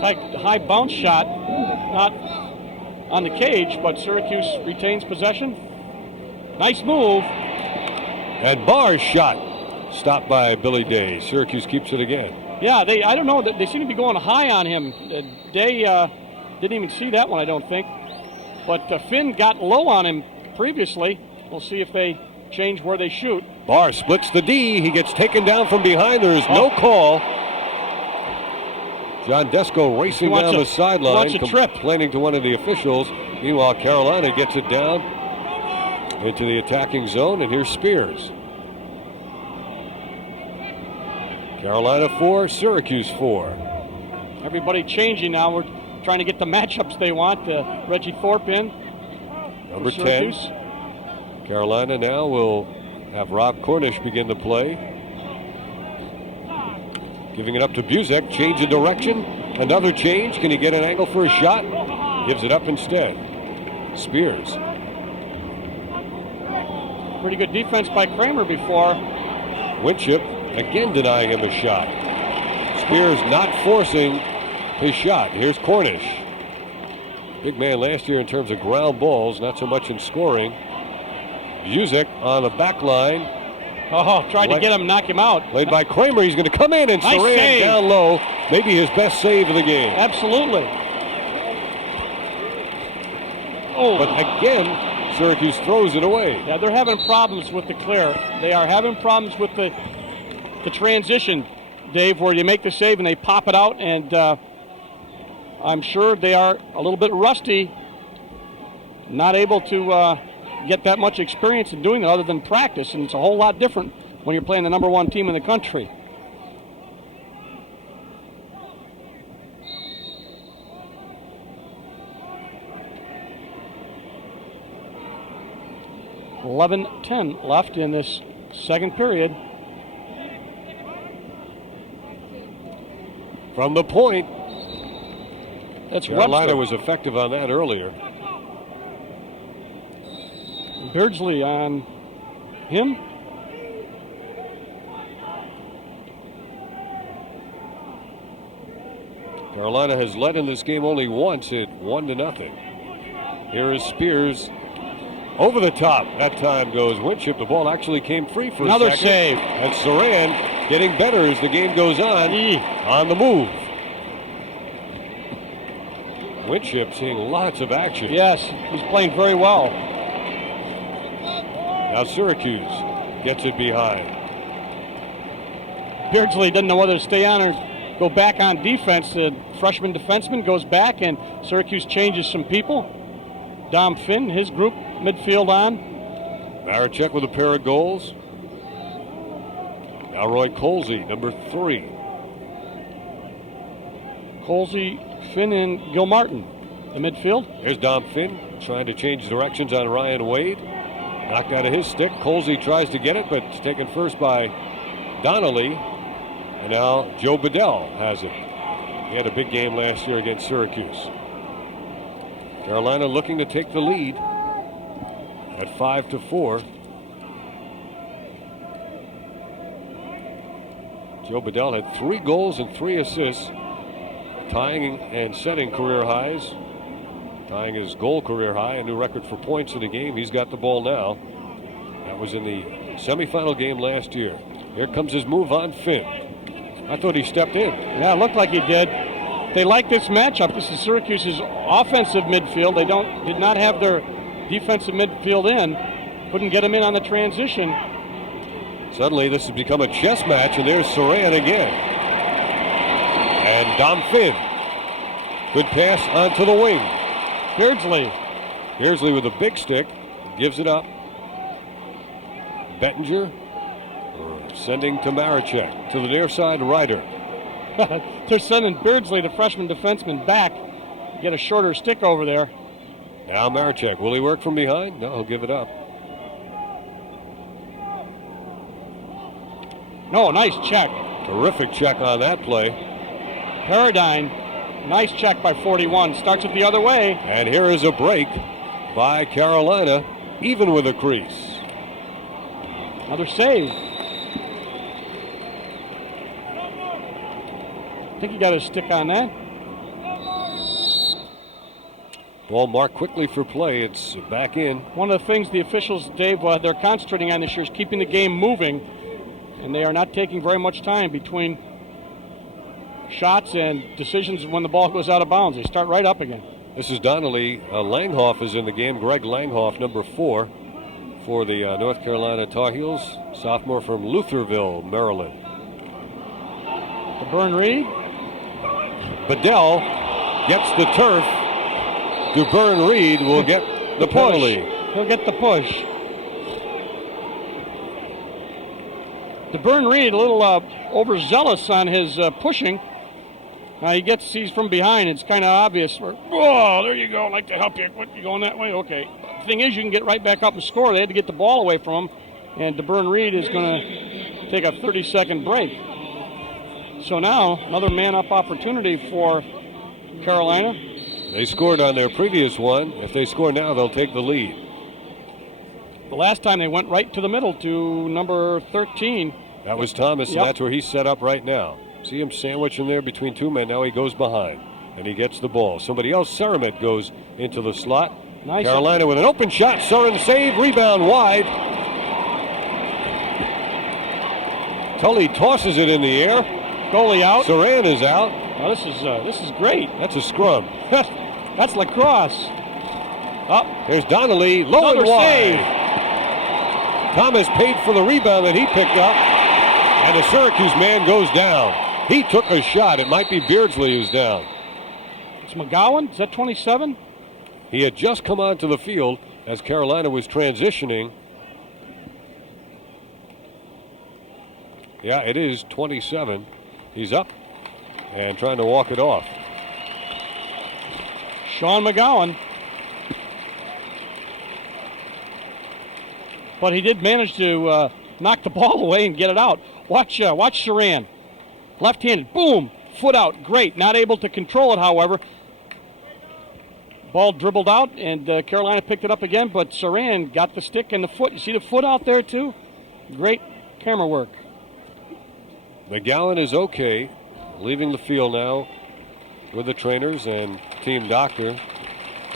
High bounce shot, not on the cage, but Syracuse retains possession. Nice move. And Barr's shot stopped by Billy Day. Syracuse keeps it again. Yeah, I don't know. They seem to be going high on him. Day didn't even see that one, I don't think. But Finn got low on him previously. We'll see if they change where they shoot. Barr splits the D. He gets taken down from behind. There is no call. John Desko racing down the sideline, complaining to one of the officials. Meanwhile, Carolina gets it down into the attacking zone, and here's Spears. Carolina 4, Syracuse 4. Everybody changing now. We're trying to get the matchups they want. Reggie Thorpe in. Number 10. Carolina now will have Rob Cornish begin to play. Giving it up to Buzek. Change of direction. Another change. Can he get an angle for a shot? Gives it up instead. Spears. Pretty good defense by Kramer before. Winship again denying him a shot. Spears not forcing his shot. Here's Cornish. Big man last year in terms of ground balls, not so much in scoring. Buzek on the back line. Oh, tried to get him, knock him out. Played by Kramer. He's going to come in, and nice Surran save. Down low. Maybe his best save of the game. Absolutely. Oh. But again, Syracuse throws it away. Yeah, they're having problems with the clear. They are having problems with the transition, Dave, where you make the save and they pop it out, and I'm sure they are a little bit rusty, not able to get that much experience in doing that other than practice, and it's a whole lot different when you're playing the number one team in the country. .11:10 left in this second period. From the point, that's Carolina Webster. was effective on that earlier. Beardsley on him. Carolina has led in this game only once at 1-0. Here is Spears over the top. That time goes Winship. The ball actually came free for another a second. save. And Surran getting better as the game goes on. On the move. Winship seeing lots of action. Yes, he's playing very well. Now Syracuse gets it behind. Beardsley doesn't know whether to stay on or go back on defense. The freshman defenseman goes back, and Syracuse changes some people. Dom Finn, his group, midfield on. Maricek with a pair of goals. Now Roy Colsey, number 3. Colsey, Finn, and Gilmartin, the midfield. Here's Dom Finn trying to change directions on Ryan Wade. Knocked out of his stick. Colsey tries to get it, but it's taken first by Donnelly. And now Joe Bedell has it. He had a big game last year against Syracuse. Carolina looking to take the lead at 5-4. Joe Bedell had 3 goals and 3 assists, tying and setting career highs. Tying his goal career high, a new record for points in the game. He's got the ball now. That was in the semifinal game last year. Here comes his move on Finn. I thought he stepped in. Yeah, it looked like he did. They like this matchup. This is Syracuse's offensive midfield. They did not have their defensive midfield in. Couldn't get him in on the transition. Suddenly this has become a chess match, and there's Surran again. And Dom Finn. Good pass onto the wing. Beardsley with a big stick. Gives it up. Bettinger sending to Maricek. To the near side, Ryder. They're sending Beardsley, the freshman defenseman, back. Get a shorter stick over there. Now Maricek. Will he work from behind? No, he'll give it up. No, nice check. Terrific check on that play. Paradine, nice check by 41. Starts it the other way. And here is a break by Carolina, even with a crease. Another save. I think he got a stick on that. Ball marked quickly for play. It's back in. One of the things the officials, Dave, they're concentrating on this year is keeping the game moving. And they are not taking very much time between shots and decisions when the ball goes out of bounds. They start right up again. This is Donnelly. Langhoff is in the game. Greg Langhoff, number 4 for the North Carolina Tar Heels. Sophomore from Lutherville, Maryland. To Burn Reed. Bedell gets the turf. DuBurn Reed will get the penalty. He'll get the push. DuBurn Reed a little overzealous on his pushing. He's from behind. It's kind of obvious. Oh, there you go. I'd like to help you. What, you going that way? Okay. The thing is, you can get right back up and score. They had to get the ball away from him, and DuBurn Reed is going to take a 30-second break. So now, another man-up opportunity for Carolina. They scored on their previous one. If they score now, they'll take the lead. The last time they went right to the middle to number 13. That was Thomas, and that's where he's set up right now. See him sandwiching there between 2 men. Now he goes behind, and he gets the ball. Somebody else, Saramet, goes into the slot. Nice. Carolina with an open shot. Surran save, rebound wide. Tully tosses it in the air. Goalie out. Surran is out. Oh, this is great. That's a scrum. That's lacrosse. Up. There's Donnelly, low and wide. Save. Thomas paid for the rebound that he picked up, and the Syracuse man goes down. He took a shot. It might be Beardsley who's down. It's McGowan. Is that 27? He had just come onto the field as Carolina was transitioning. Yeah, it is 27. He's up and trying to walk it off. Sean McGowan. But he did manage to knock the ball away and get it out. Watch Surran. Left-handed, boom, foot out, great. Not able to control it, however. Ball dribbled out, and Carolina picked it up again, but Surran got the stick and the foot. You see the foot out there, too? Great camera work. McGowan is okay, leaving the field now with the trainers and team doctor.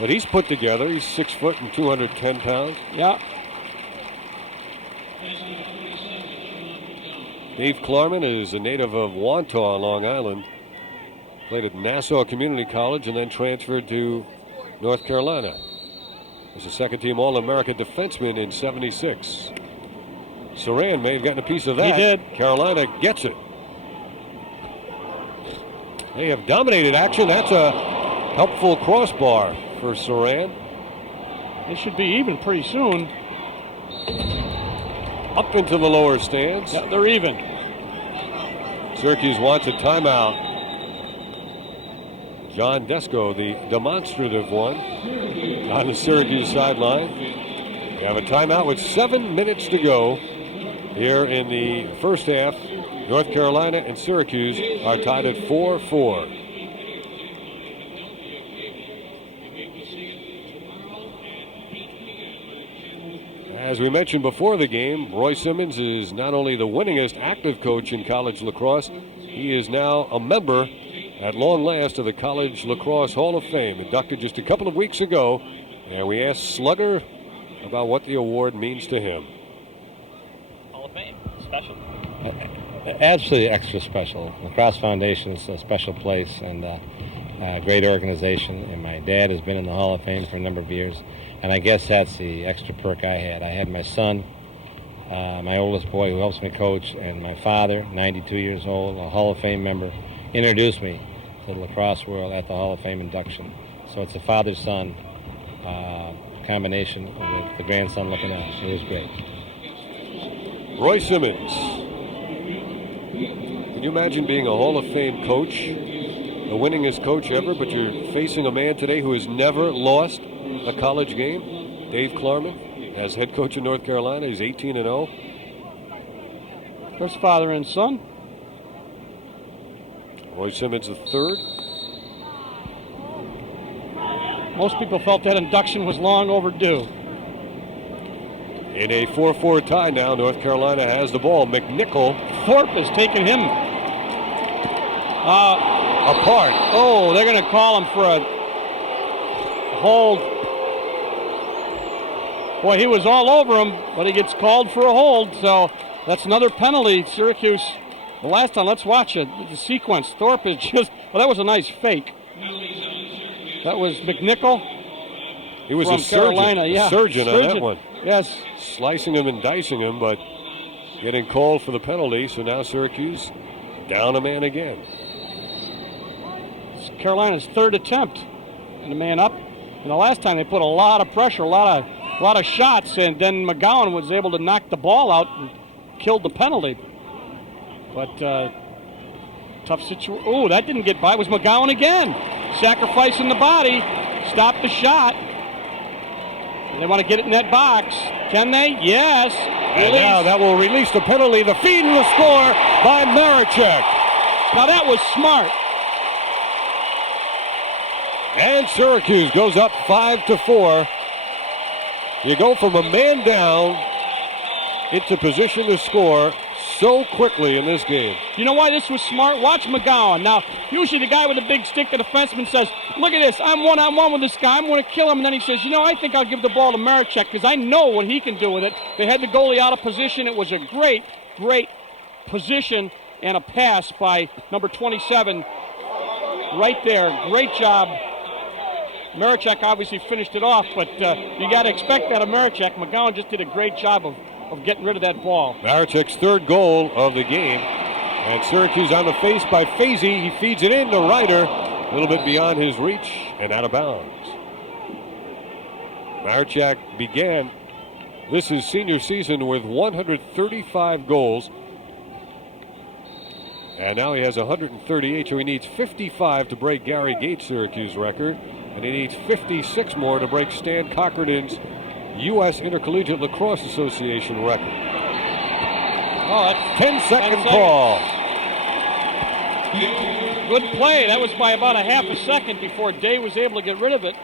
But he's put together. He's 6 foot and 210 pounds. Yeah. Dave Klarman is a native of Wantagh, Long Island. Played at Nassau Community College and then transferred to North Carolina. Was a second-team All-America defenseman in '76. Surran may have gotten a piece of that. He did. Carolina gets it. They have dominated action. That's a helpful crossbar for Surran. It should be even pretty soon. Up into the lower stands. Yeah, they're even. Syracuse wants a timeout. John Desko, the demonstrative one, on the Syracuse sideline. We have a timeout with 7 minutes to go here in the first half. North Carolina and Syracuse are tied at 4-4. As we mentioned before the game, Roy Simmons is not only the winningest active coach in college lacrosse, he is now a member at long last of the College Lacrosse Hall of Fame, inducted just a couple of weeks ago. And we asked Slugger about what the award means to him. Hall of Fame, special. Absolutely extra special. Lacrosse Foundation is a special place and a great organization. And my dad has been in the Hall of Fame for a number of years. And I guess that's the extra perk I had. I had my son, my oldest boy who helps me coach, and my father, 92 years old, a Hall of Fame member, introduced me to the lacrosse world at the Hall of Fame induction. So it's a father-son combination with the grandson looking on. It was great. Roy Simmons. Can you imagine being a Hall of Fame coach, the winningest coach ever, but you're facing a man today who has never lost a college game? Dave Klarman, as head coach of North Carolina, he's 18-0. There's father and son. Roy Simmons the third. Most people felt that induction was long overdue. In a 4-4 tie now, North Carolina has the ball. McNichol Thorpe has taken him apart. Oh, they're going to call him for a hold. Boy, he was all over him, but he gets called for a hold, so that's another penalty. Syracuse, the last time, let's watch it. The sequence. Thorpe is just, well, that was a nice fake. That was McNichol. He was from a surgeon, Carolina. Yeah. surgeon on that one. Yes. Slicing him and dicing him, but getting called for the penalty, so now Syracuse down a man again. It's Carolina's third attempt and a man up. And the last time they put a lot of pressure, a lot of shots, and then McGowan was able to knock the ball out and killed the penalty. But tough situation. Oh, that didn't get by. It was McGowan again. Sacrificing the body. Stopped the shot. And they want to get it in that box. Can they? Yes. And now that will release the penalty. The feed and the score by Marichek. Now that was smart. And Syracuse goes up 5-4. You go from a man down into position to score so quickly in this game. You know why this was smart? Watch McGowan. Now, usually the guy with the big stick, the defenseman, says, look at this, I'm one-on-one with this guy, I'm going to kill him. And then he says, I think I'll give the ball to Marichek because I know what he can do with it. They had the goalie out of position. It was a great, great position and a pass by number 27 right there. Great job. Marichek obviously finished it off, but you got to expect that of Marichek. McGowan just did a great job of getting rid of that ball. Marichek's third goal of the game. And Syracuse on the face by Fazy. He feeds it in to Ryder. A little bit beyond his reach and out of bounds. Marichek began this is senior season with 135 goals. And now he has 138, so he needs 55 to break Gary Gates' Syracuse record. And he needs 56 more to break Stan Cochran's U.S. Intercollegiate Lacrosse Association record. Oh, that's 10-second call. Good play. That was by about a half a second before Day was able to get rid of it.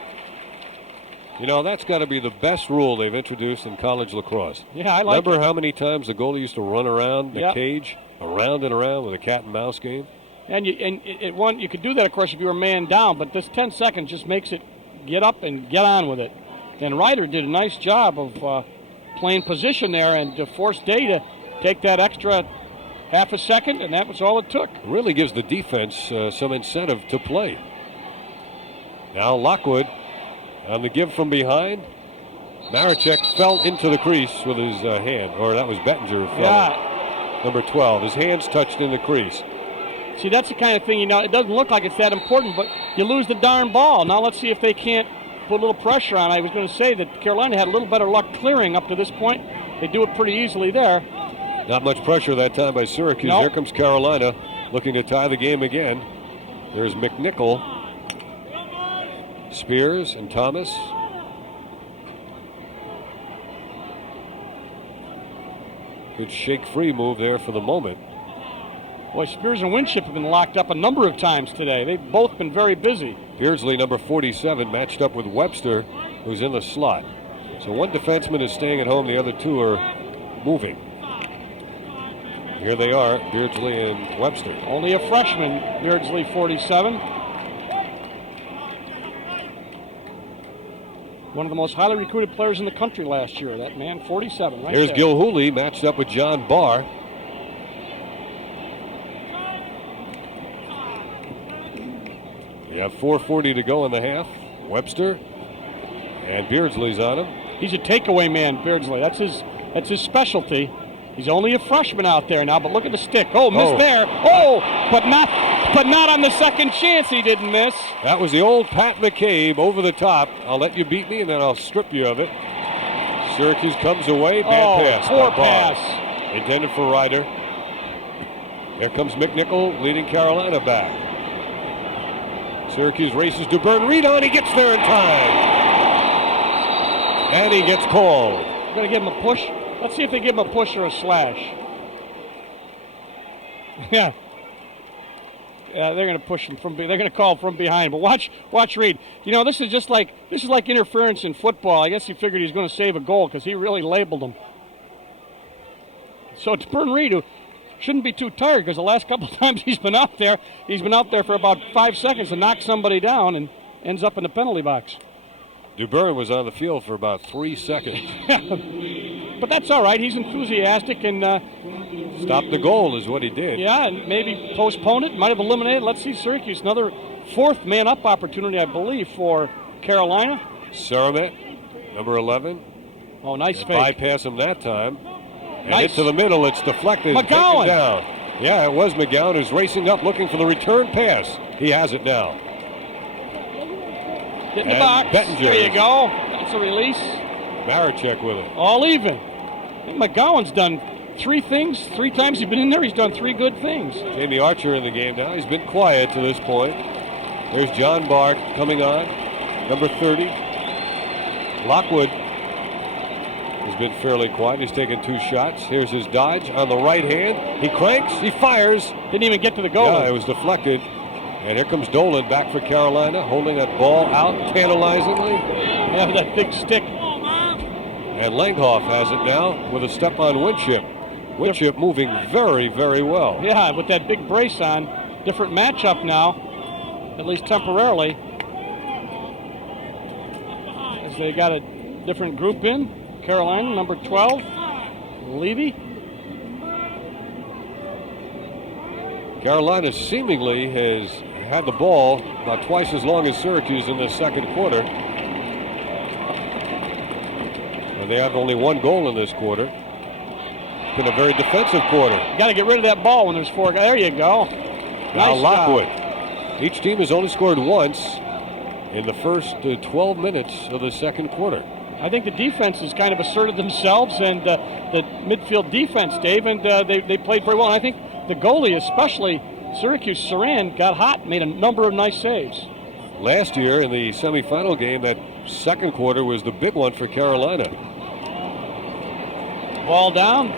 You know, that's got to be the best rule they've introduced in college lacrosse. Yeah, I like it. Remember how many times the goalie used to run around the cage, around and around with a cat and mouse game? And you could do that, of course, if you were man down, but this 10 seconds just makes it get up and get on with it. And Ryder did a nice job of playing position there and to force Day to take that extra half a second, and that was all it took. Really gives the defense some incentive to play. Now Lockwood on the give from behind. Maricek fell into the crease with his hand, or that was Bettinger. Number 12. His hands touched in the crease. See, that's the kind of thing, it doesn't look like it's that important, but you lose the darn ball. Now let's see if they can't put a little pressure on. I was going to say that Carolina had a little better luck clearing up to this point. They do it pretty easily there. Not much pressure that time by Syracuse. Nope. Here comes Carolina looking to tie the game again. There's McNichol, Spears, and Thomas. Good shake-free move there for the moment. Boy, Spears and Winship have been locked up a number of times today. They've both been very busy. Beardsley, number 47, matched up with Webster, who's in the slot. So one defenseman is staying at home, the other two are moving. Here they are, Beardsley and Webster. Only a freshman, Beardsley, 47. One of the most highly recruited players in the country last year, that man, 47, right Here's there. Gil Hooley matched up with John Barr. You have 4:40 to go in the half. Webster and Beardsley's on him. He's a takeaway man, Beardsley. That's his specialty. He's only a freshman out there now, but look at the stick. Oh, missed there. Oh, but not on the second chance. He didn't miss. That was the old Pat McCabe over the top. I'll let you beat me, and then I'll strip you of it. Syracuse comes away. Bad pass. Poor by Barr. pass. Intended for Ryder. Here comes McNichol leading Carolina back. Syracuse races DuBurn. Reed on. He gets there in time. And he gets called. Going to give him a push. Let's see if they give him a push or a slash. Yeah. They're going to push him they're going to call from behind. But watch Reed. This is like interference in football. I guess he figured he was going to save a goal because he really labeled him. So DuBurn Reed, who shouldn't be too tired because the last couple of times he's been out there for about 5 seconds to knock somebody down and ends up in the penalty box. DuBurn was on the field for about 3 seconds. But that's all right. He's enthusiastic and Stop the goal is what he did. Yeah, and maybe postpone it. Might have eliminated. Let's see, Syracuse, another fourth man-up opportunity, I believe, for Carolina. Saramet, number 11. Oh, nice fake. Bypass him that time. And Nice. into the middle. It's deflected. McGowan. Taken down. Yeah, it was McGowan who's racing up looking for the return pass. He has it now. Get in the And box. Bettinger. There you go. That's a release. Maricek with it. All even. I think McGowan's done 3 things. 3 times he's been in there, he's done 3 good things. Jamie Archer in the game now. He's been quiet to this point. There's John Barr coming on, number 30. Lockwood has been fairly quiet. He's taken 2 shots. Here's his dodge on the right hand. He cranks, he fires. Didn't even get to the goal. Yeah, it was deflected. And here comes Dolan back for Carolina, holding that ball out tantalizingly. Yeah, that big stick. And Langhoff has it now with a step on Winship. Winship moving very, very well. Yeah, with that big brace on. Different matchup now, at least temporarily. As they got a different group in. Carolina, number 12, Levy. Carolina seemingly has had the ball about twice as long as Syracuse in the second quarter. And they have only 1 goal in this quarter. It's been a very defensive quarter. You got to get rid of that ball when there's 4 guys. There you go. Now Nice Lockwood. job. Each team has only scored once in the first 12 minutes of the second quarter. I think the defense has kind of asserted themselves, and the midfield defense, Dave, and they played very well. And I think the goalie, especially Syracuse, Surran, got hot, made a number of nice saves. Last year in the semifinal game, that second quarter was the big one for Carolina. Ball down.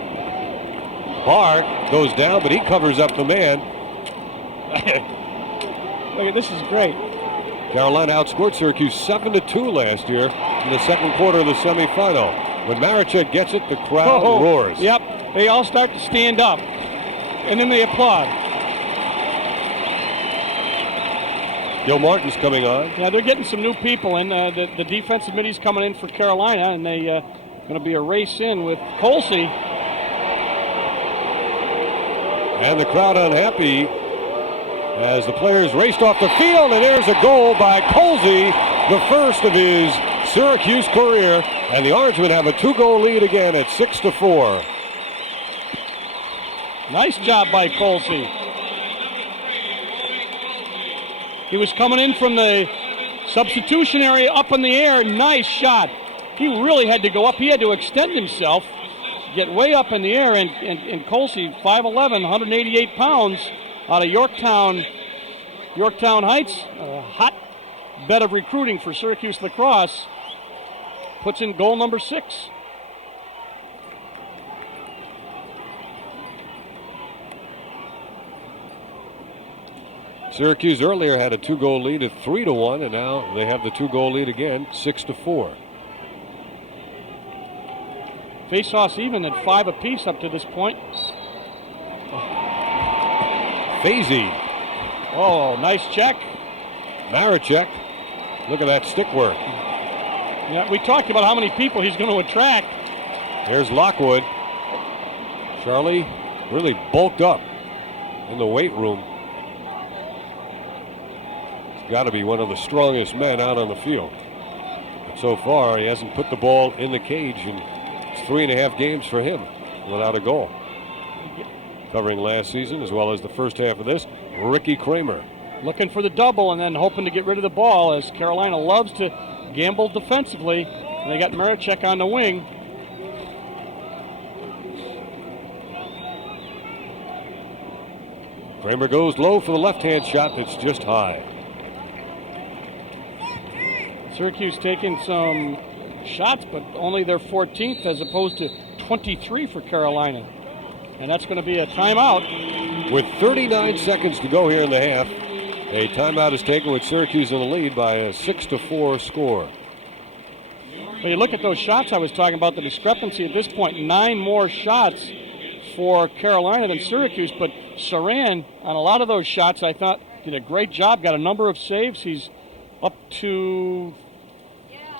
Barr goes down, but he covers up the man. Look at this, is great. Carolina outscored Syracuse 7-2 last year in the second quarter of the semifinal. When Maricek gets it, the crowd roars. Yep, they all start to stand up, and then they applaud. Gil Martin's coming on. Now they're getting some new people in. The defensive committee's coming in for Carolina, and they going to be a race in with Colsey. And the crowd unhappy as the players raced off the field, and there's a goal by Colsey, the first of his Syracuse career. And the Orangemen have a 2-goal lead again at 6-4. Nice job by Colsey. He was coming in from the substitution area up in the air. Nice shot. He really had to go up. He had to extend himself, get way up in the air. And Colsey, 5'11", 188 pounds, out of Yorktown Heights. A hot bed of recruiting for Syracuse lacrosse. Puts in goal number 6. Syracuse earlier had a 2-goal lead at 3-1, and now they have the 2-goal lead again, 6-4. Face-offs even at 5 apiece up to this point. Fazy. Oh, nice check. Maricek. Look at that stick work. Yeah, we talked about how many people he's going to attract. There's Lockwood. Charlie really bulked up in the weight room. He's got to be one of the strongest men out on the field. But so far, he hasn't put the ball in the cage, and it's 3.5 games for him without a goal. Covering last season as well as the first half of this, Ricky Kramer. Looking for the double and then hoping to get rid of the ball, as Carolina loves to gamble defensively. And they got Maricek on the wing. Kramer goes low for the left-hand shot that's just high. Syracuse taking some shots, but only their 14th as opposed to 23 for Carolina. And that's going to be a timeout. With 39 seconds to go here in the half, a timeout is taken with Syracuse in the lead by a 6-4 score. When you look at those shots I was talking about, the discrepancy at this point, 9 more shots for Carolina than Syracuse, but Surran, on a lot of those shots, I thought did a great job, got a number of saves. He's up to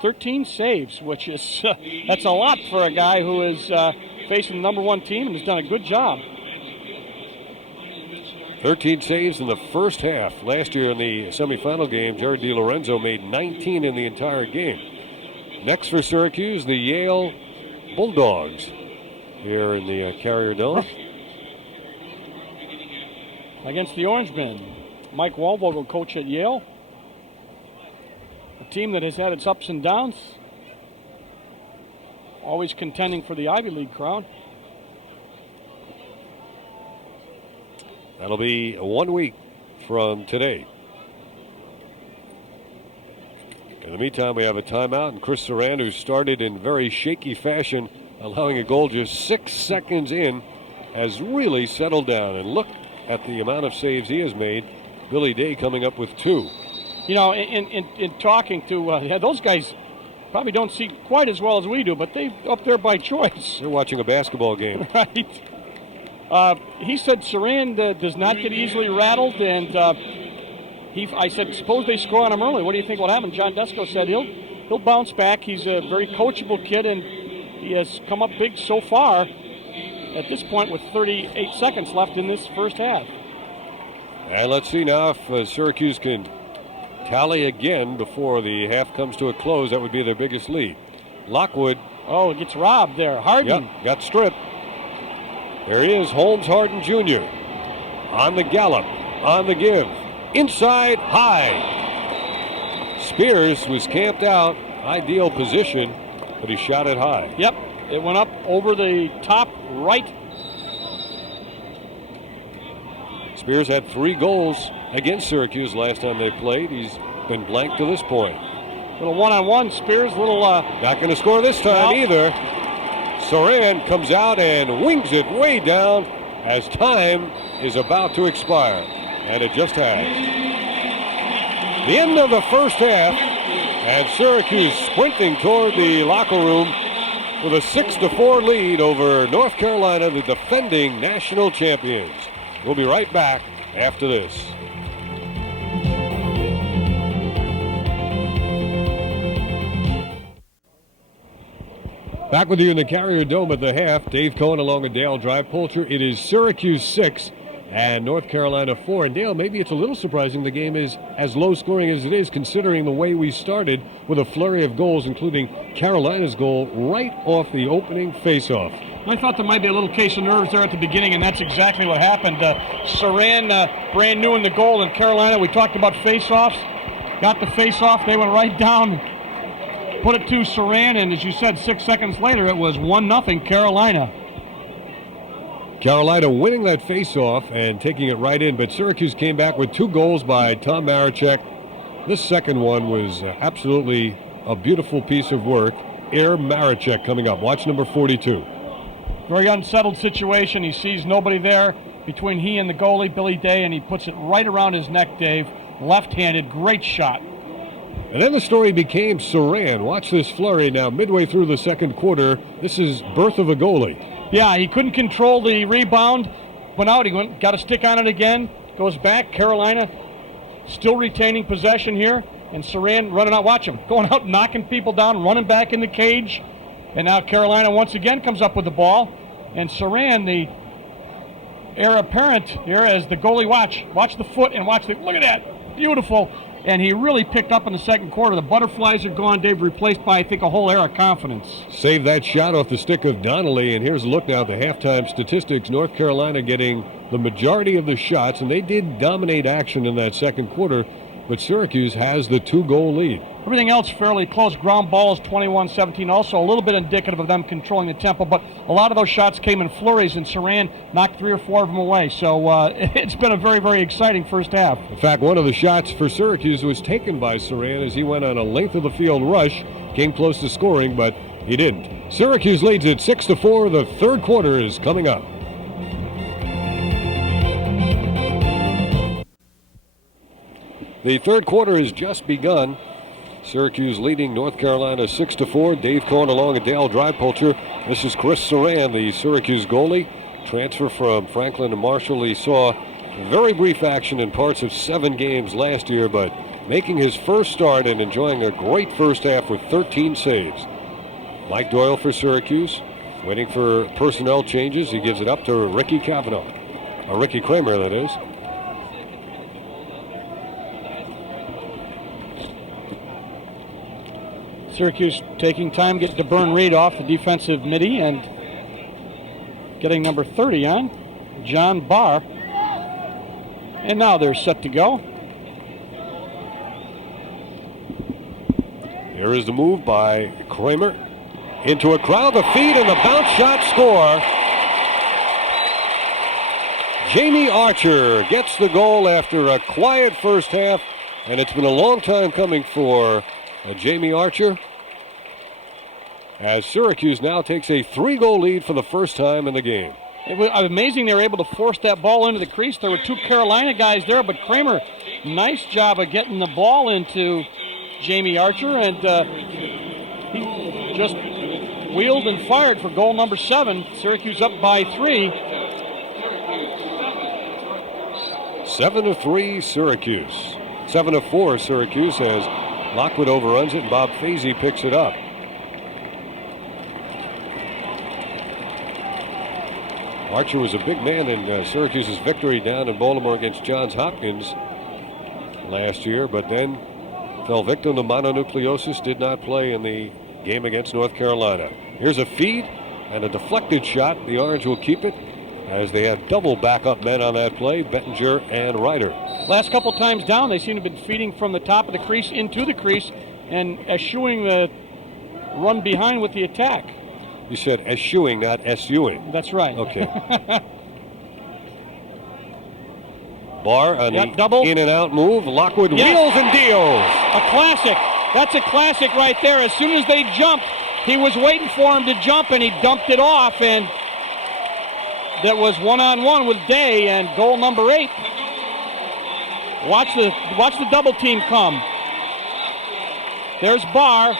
13 saves, which is that's a lot for a guy who is facing the number 1 team and has done a good job. 13 saves in the first half. Last year in the semifinal game, Jared DiLorenzo made 19 in the entire game. Next for Syracuse, the Yale Bulldogs here in the Carrier Dome. Against the Orangemen, Mike Waldvogel, coach at Yale. A team that has had its ups and downs. Always contending for the Ivy League crown. That'll be 1 week from today. In the meantime, we have a timeout, and Chris Surran, who started in very shaky fashion, allowing a goal just 6 seconds in, has really settled down. And look at the amount of saves he has made. Billy Day coming up with 2. You know, in talking to those guys probably don't see quite as well as we do, but they're up there by choice. They're watching a basketball game. Right. He said Surran does not get easily rattled, and I said, suppose they score on him early. What do you think will happen? John Desko said he'll bounce back. He's a very coachable kid, and he has come up big so far at this point with 38 seconds left in this first half. And let's see now if Syracuse can tally again before the half comes to a close. That would be their biggest lead. Lockwood. Oh, it gets robbed there. Harden. Yep, got stripped. There he is, Holmes Harden Jr. On the gallop, on the give. Inside, high. Spears was camped out, ideal position, but he shot it high. Yep, it went up over the top right. Spears had 3 goals against Syracuse last time they played. He's been blank to this point. Little one-on-one, Spears, little... Not going to score this time either. Surran comes out and wings it way down as time is about to expire. And it just has. The end of the first half, and Syracuse sprinting toward the locker room with a 6-4 lead over North Carolina, the defending national champions. We'll be right back after this. Back with you in the Carrier Dome at the half. Dave Cohen along with Dale Drypolcher. It is Syracuse 6 and North Carolina 4. And Dale, maybe it's a little surprising the game is as low scoring as it is, considering the way we started with a flurry of goals, including Carolina's goal right off the opening faceoff. I thought there might be a little case of nerves there at the beginning, and that's exactly what happened. Surran, brand new in the goal in Carolina. We talked about face-offs. Got the face-off. They went right down, put it to Surran, and as you said, 6 seconds later, it was 1-0 Carolina. Carolina winning that face-off and taking it right in, but Syracuse came back with 2 goals by Tom Marechek. This second one was absolutely a beautiful piece of work. Air Marechek coming up. Watch number 42. Very unsettled situation. He sees nobody there between he and the goalie, Billy Day, and he puts it right around his neck, Dave. Left-handed, great shot. And then the story became Surran. Watch this flurry now midway through the second quarter. This is birth of a goalie. Yeah, he couldn't control the rebound. Went out, got a stick on it again. Goes back. Carolina still retaining possession here. And Surran running out. Watch him. Going out, knocking people down, running back in the cage. And now Carolina once again comes up with the ball. And Surran, the heir apparent here as the goalie, watch the foot and watch the, look at that. Beautiful. And he really picked up in the second quarter. The butterflies are gone, Dave, replaced by, I think, a whole air of confidence. Saved that shot off the stick of Donnelly, and here's a look now at the halftime statistics. North Carolina getting the majority of the shots, and they did dominate action in that second quarter, but Syracuse has the 2-goal lead. Everything else fairly close. Ground balls 21-17, also a little bit indicative of them controlling the tempo, but a lot of those shots came in flurries, and Surran knocked 3 or 4 of them away. So it's been a very, very exciting first half. In fact, one of the shots for Syracuse was taken by Surran as he went on a length of the field rush, came close to scoring, but he didn't. Syracuse leads it 6-4. The third quarter is coming up. The third quarter has just begun. Syracuse leading North Carolina 6-4. Dave Cohen along with Dale Drypulcher. This is Chris Surran, the Syracuse goalie. Transfer from Franklin to Marshall. He saw very brief action in parts of 7 games last year, but making his first start and enjoying a great first half with 13 saves. Mike Doyle for Syracuse, waiting for personnel changes. He gives it up to Ricky Cavanaugh. Ricky Kramer, that is. Syracuse taking time, get DeBurn Reed off the defensive midi and getting number 30 on, John Barr. And now they're set to go. Here is the move by Kramer. Into a crowd, the feed and the bounce shot score. Jamie Archer gets the goal after a quiet first half, and it's been a long time coming for Jamie Archer, as Syracuse now takes a 3-goal lead for the first time in the game. It was amazing they were able to force that ball into the crease. There were 2 Carolina guys there, but Kramer, nice job of getting the ball into Jamie Archer, and he just wheeled and fired for goal number 7. Syracuse up by 3. 7-3 Syracuse. 7-4 Syracuse as Lockwood overruns it, and Bob Fazy picks it up. Archer was a big man in Syracuse's victory down in Baltimore against Johns Hopkins last year, but then fell victim to mononucleosis, did not play in the game against North Carolina. Here's a feed and a deflected shot. The Orange will keep it as they had double backup men on that play, Bettinger and Ryder. Last couple times down, they seem to have been feeding from the top of the crease into the crease and eschewing the run behind with the attack. You said eschewing, not eschewing. That's right. Okay. Barr on the double in and out move. Lockwood wheels and deals. A classic. That's a classic right there. As soon as they jumped, he was waiting for him to jump, and he dumped it off, and that was one-on-one with Day, and goal number 8. Watch the double team come. There's Barr.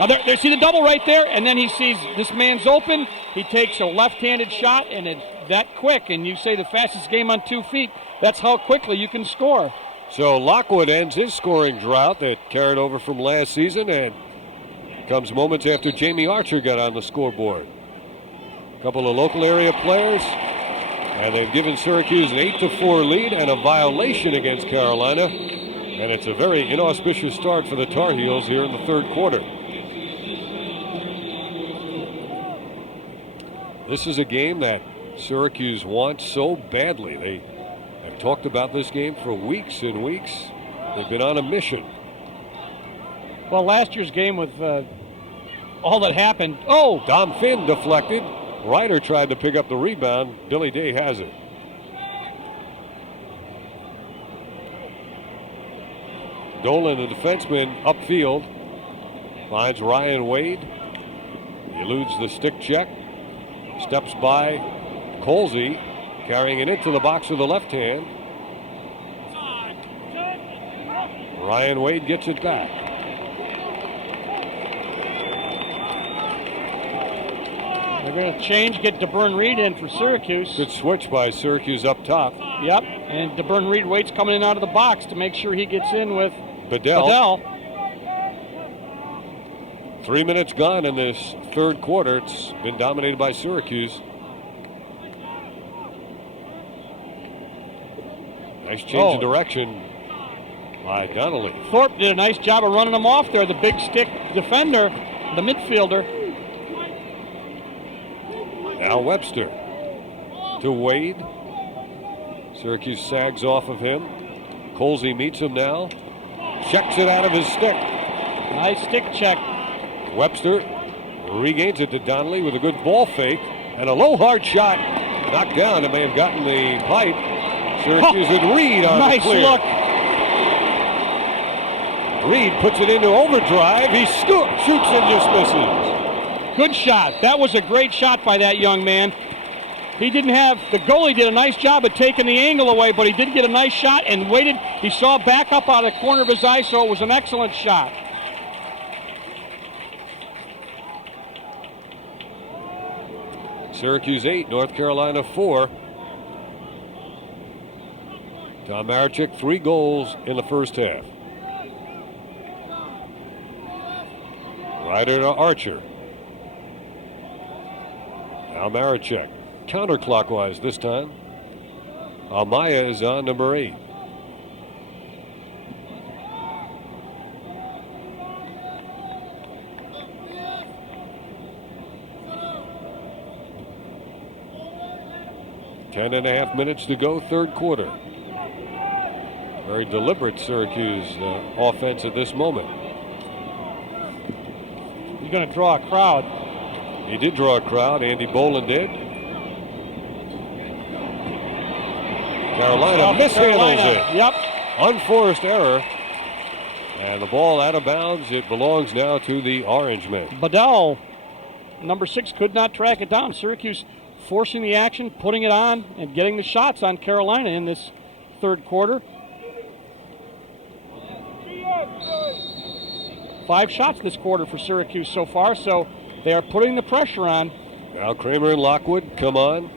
Now there, see the double right there, and then he sees this man's open. He takes a left-handed shot, and it's that quick. And you say the fastest game on 2 feet. That's how quickly you can score. So Lockwood ends his scoring drought that carried over from last season, and comes moments after Jamie Archer got on the scoreboard. A couple of local area players And they've given Syracuse an 8-4 lead and a violation against Carolina. And it's a very inauspicious start for the Tar Heels here in the third quarter. This is a game that Syracuse wants so badly. They have talked about this game for weeks and weeks. They've been on a mission. Well, last year's game with all that happened. Oh! Dom Finn deflected. Ryder tried to pick up the rebound. Billy Day has it. Dolan, the defenseman, upfield. Finds Ryan Wade. He eludes the stick check. Steps by Colsey, carrying it into the box with the left hand. Ryan Wade gets it back. They're going to change, get DeBurn Reed in for Syracuse. Good switch by Syracuse up top. Yep, and DeBurn Reed waits coming in out of the box to make sure he gets in with Bedell. 3 minutes gone in this third quarter. It's been dominated by Syracuse. Nice change of direction by Donnelly. Thorpe did a nice job of running him off there, the big stick defender, the midfielder. Now Webster to Wade. Syracuse sags off of him. Colsey meets him now. Checks it out of his stick. Nice stick check. Webster regains it to Donnelly with a good ball fake and a low hard shot. Knocked down. It may have gotten the pipe. Syracuse with Reed on nice the clear. Look. Reed puts it into overdrive. He shoots and just misses. Good shot. That was a great shot by that young man. He didn't have, the goalie did a nice job of taking the angle away, but he did get a nice shot and waited. He saw back up out of the corner of his eye, so it was an excellent shot. Syracuse 8, North Carolina 4. Tom Marechek, 3 goals in the first half. Ryder to Archer. Now Marechek, counterclockwise this time. Amaya is on number 8. Ten and a half minutes to go, third quarter. Very deliberate Syracuse offense at this moment. He's going to draw a crowd. He did draw a crowd. Andy Boland did. Carolina mishandles it. Yep. Unforced error. And the ball out of bounds. It belongs now to the Orange men. Bedell, number 6, could not track it down. Syracuse forcing the action, putting it on, and getting the shots on Carolina in this third quarter. 5 shots this quarter for Syracuse so far, so they are putting the pressure on. Now Kramer and Lockwood come on.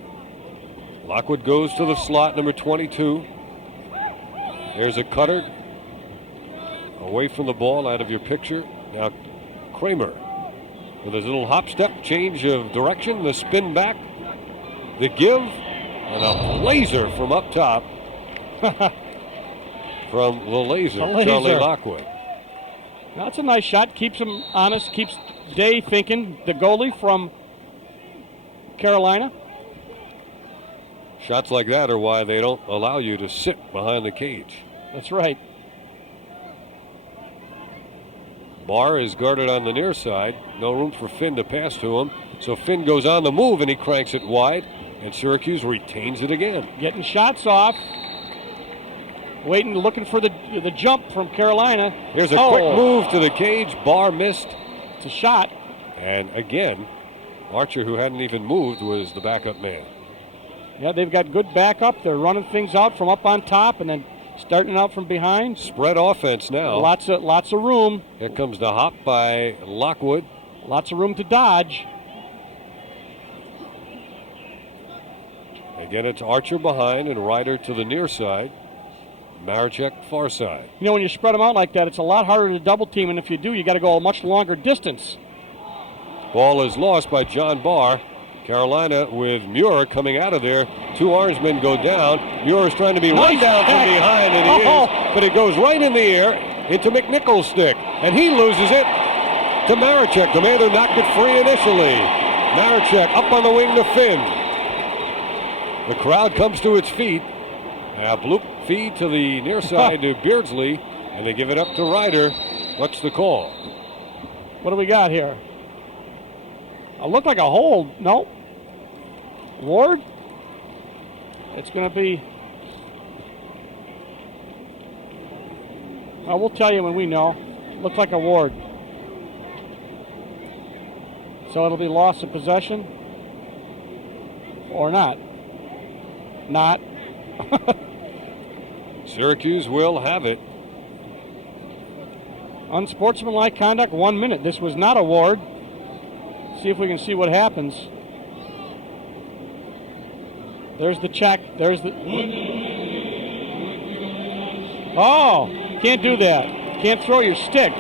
Lockwood goes to the slot, number 22. There's a cutter. Away from the ball, out of your picture. Now Kramer with his little hop step, change of direction, the spin back, the give, and a laser from up top from the laser. Charlie Lockwood. That's a nice shot. Keeps him honest. Keeps Day thinking. The goalie from Carolina. Shots like that are why they don't allow you to sit behind the cage. That's right. Barr is guarded on the near side. No room for Finn to pass to him. So Finn goes on the move and he cranks it wide. And Syracuse retains it again. Getting shots off. Waiting, looking for the jump from Carolina. Here's a quick move to the cage. Barr missed. It's a shot. And again, Archer, who hadn't even moved, was the backup man. Yeah, they've got good backup. They're running things out from up on top and then starting out from behind. Spread offense now. Lots of room. Here comes the hop by Lockwood. Lots of room to dodge. Again, it's Archer behind and Ryder to the near side. Marechek far side. You know, when you spread them out like that, it's a lot harder to double team, and if you do, you got to go a much longer distance. Ball is lost by John Barr. Carolina with Muir coming out of there. 2 Orangemen go down. Muir is trying to be run down from behind, and he is, but it goes right in the air into McNichols' stick, and he loses it to Maricek, the man who knocked it free initially. Maricek up on the wing to Finn. The crowd comes to its feet. A bloop feed to the near side to Beardsley, and they give it up to Ryder. What's the call? What do we got here? It looked like a hold. No. Ward? It's going to be... we'll tell you when we know. Looks like a Ward. So it'll be loss of possession? Or not? Not. Syracuse will have it. Unsportsmanlike conduct, 1 minute. This was not a Ward. See if we can see what happens. There's the check. There's the... Oh, can't do that. Can't throw your stick.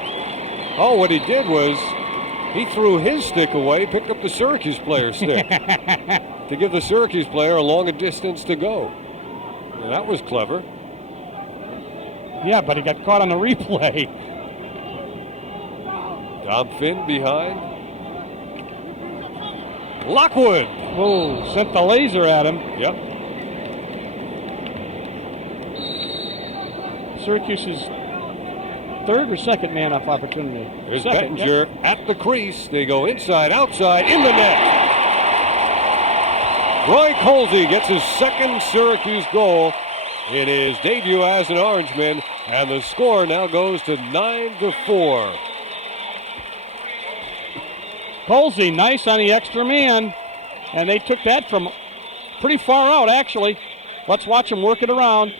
Oh, what he did was he threw his stick away, picked up the Syracuse player's stick to give the Syracuse player a longer distance to go. And that was clever. Yeah, but he got caught on the replay. Dom Finn behind. Lockwood. Oh, sent the laser at him. Yep. Syracuse's third or second man-up opportunity. There's second, Bettinger at the crease. They go inside, outside, in the net. Roy Colsey gets his second Syracuse goal in his debut as an Orangeman, and the score now goes to 9-4. Colsey, nice on the extra man, and they took that from pretty far out, actually. Let's watch him work it around.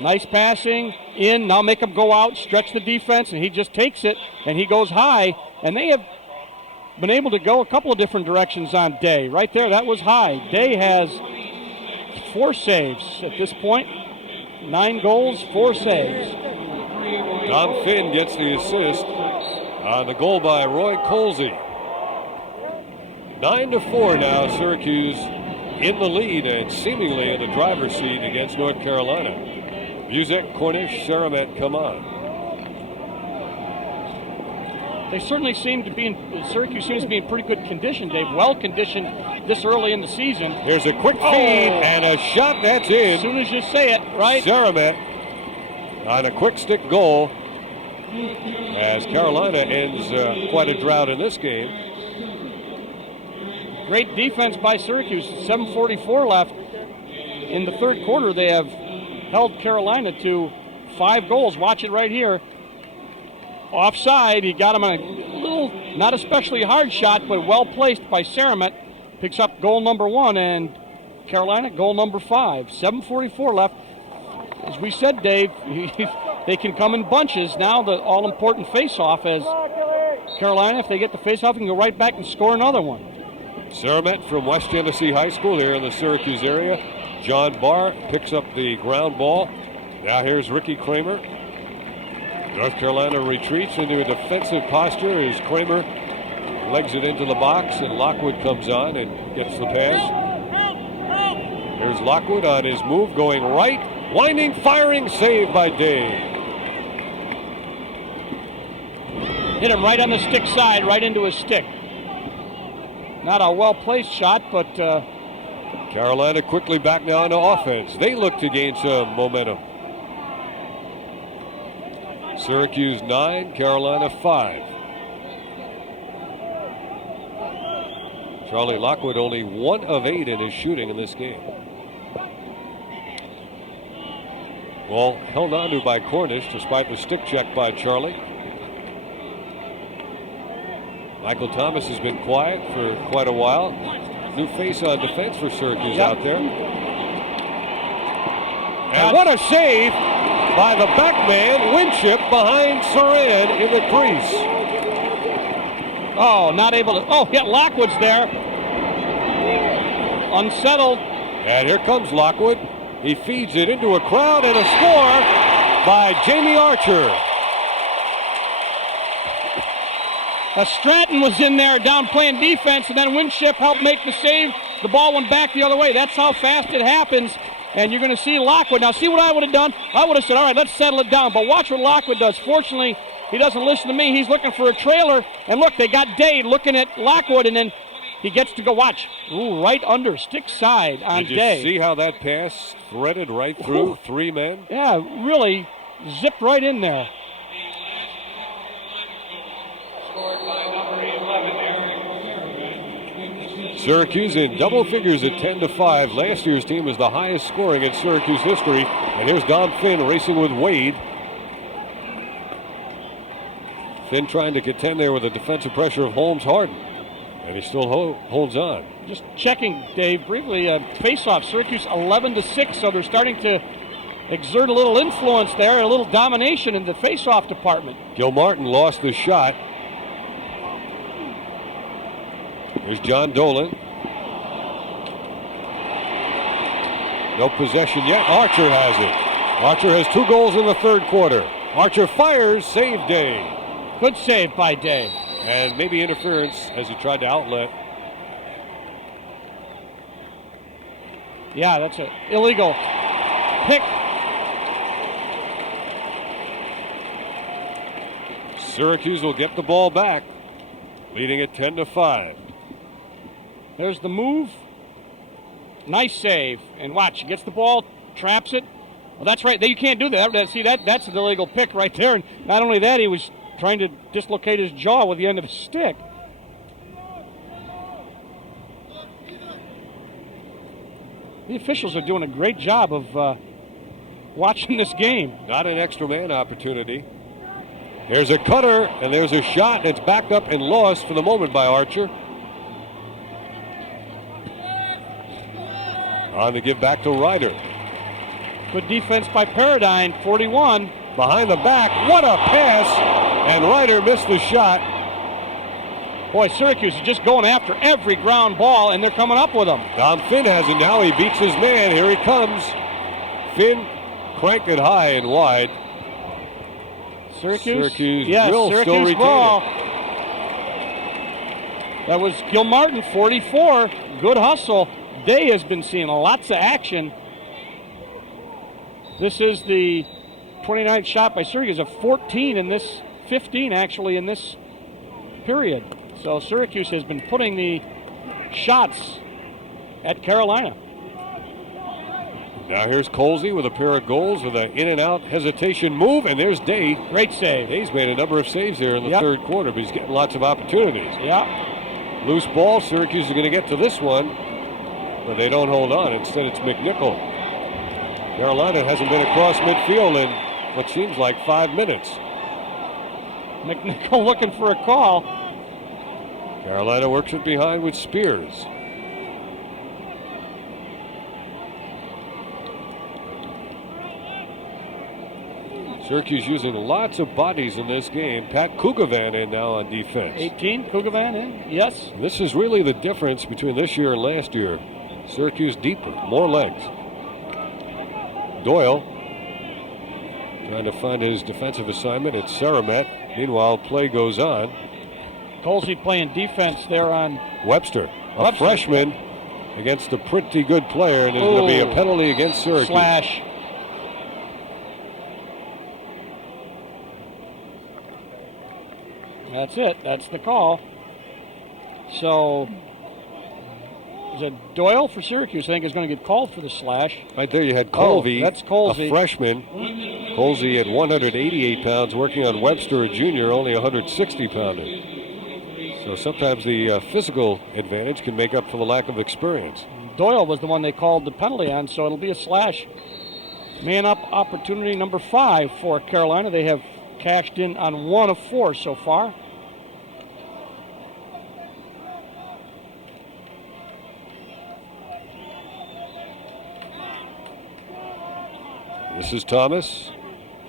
Nice passing, in, now make him go out, stretch the defense, and he just takes it, and he goes high, and they have been able to go a couple of different directions on Day. Right there, that was high. Day has 4 saves at this point. 9 goals, 4 saves. Dom Finn gets the assist on the goal by Roy Colsey. 9-4 now, Syracuse in the lead and seemingly in the driver's seat against North Carolina. Music, Cornish, Saramet come on. They certainly seem to be Syracuse seems to be in pretty good condition, Dave. Well conditioned this early in the season. Here's a quick feed and a shot that's in. As soon as you say it, right? Saramet on a quick stick goal as Carolina ends quite a drought in this game. Great defense by Syracuse. 7:44 left in the third quarter. They have held Carolina to 5 goals. Watch it right here. Offside. He got him on a little, not especially hard shot, but well placed by Saramet. Picks up goal number 1, and Carolina goal number 5. 7:44 left. As we said, Dave, they can come in bunches. Now the all-important face-off as Carolina, if they get the face-off, can go right back and score another one. Saramet from West Genesee High School here in the Syracuse area. John Barr picks up the ground ball. Now here's Ricky Kramer. North Carolina retreats into a defensive posture as Kramer legs it into the box, and Lockwood comes on and gets the pass. There's Lockwood on his move, going right, winding, firing, saved by Day. Hit him right on the stick side, right into his stick. Not a well-placed shot, but... Carolina quickly back now into offense. They look to gain some momentum. Syracuse 9, Carolina 5. Charlie Lockwood only 1 of 8 in his shooting in this game. Ball held on to by Cornish despite the stick check by Charlie. Michael Thomas has been quiet for quite a while. New face on defense for Syracuse out there. And what a save by the back man, Winship, behind Surran in the crease. Oh, not able to... Oh, yeah, Lockwood's there. Unsettled. And here comes Lockwood. He feeds it into a crowd, and a score by Jamie Archer. Stratton was in there down playing defense, and then Winship helped make the save. The ball went back the other way. That's how fast it happens. And you're going to see Lockwood. Now, see what I would have done? I would have said, all right, let's settle it down. But watch what Lockwood does. Fortunately, he doesn't listen to me. He's looking for a trailer. And look, they got Day looking at Lockwood, and then he gets to go watch. Ooh, right under, stick side on Day. Did you see how that pass threaded right through 3 men? Yeah, really zipped right in there. Syracuse in double figures at 10-5. Last year's team was the highest scoring in Syracuse history. And here's Dom Finn racing with Wade. Finn trying to contend there with the defensive pressure of Holmes Harden. And he still holds on. Just checking, Dave, briefly, face-off. Syracuse 11-6, so they're starting to exert a little influence there, a little domination in the face-off department. Gil Martin lost the shot. Here's John Dolan. No possession yet. Archer has it. Archer has 2 goals in the third quarter. Archer fires, save Day. Good save by Day. And maybe interference as he tried to outlet. Yeah, that's an illegal pick. Syracuse will get the ball back, leading at 10-5. There's the move. Nice save. And watch, he gets the ball, traps it. Well, that's right. You can't do that. See, that's an illegal pick right there. And not only that, he was trying to dislocate his jaw with the end of his stick. The officials are doing a great job of watching this game. Not an extra man opportunity. There's a cutter, and there's a shot that's backed up and lost for the moment by Archer. On to give back to Ryder. Good defense by Paradine, 41. Behind the back, what a pass! And Ryder missed the shot. Boy, Syracuse is just going after every ground ball, and they're coming up with them. Dom Finn has it now. He beats his man. Here he comes. Finn cranked it high and wide. Syracuse yes, will Syracuse still retain ball. it. That was Gil Martin, 44. Good hustle. Day has been seeing lots of action. This is the 29th shot by Syracuse, a 14 in this, 15 actually in this period. So Syracuse has been putting the shots at Carolina. Now here's Colsey with a pair of goals with an in and out hesitation move, and there's Day. Great save. Day's made a number of saves there in the third quarter, but he's getting lots of opportunities. Yeah. Loose ball, Syracuse is going to get to this one, but they don't hold on. Instead it's McNichol. Carolina hasn't been across midfield in what seems like 5 minutes. McNichol looking for a call. Carolina works it behind with Spears. Syracuse using lots of bodies in this game. Pat Kugavan in now on defense. 18, Kugavan in, yes. This is really the difference between this year and last year. Syracuse deeper, more legs. Doyle trying to find his defensive assignment at Saramet. Meanwhile, play goes on. Colsey playing defense there on Webster, a freshman against a pretty good player, and there's going to be a penalty against Syracuse. Slash. That's it. That's the call. So, is it Doyle for Syracuse? I think is going to get called for the slash. Right there, you had Colby. That's Colsey, a freshman. Colsey at 188 pounds, working on Webster, a junior, only 160 pounder. So sometimes the physical advantage can make up for the lack of experience. Doyle was the one they called the penalty on, so it'll be a slash. Man up opportunity number 5 for Carolina. They have cashed in on 1 of 4 so far. This is Thomas.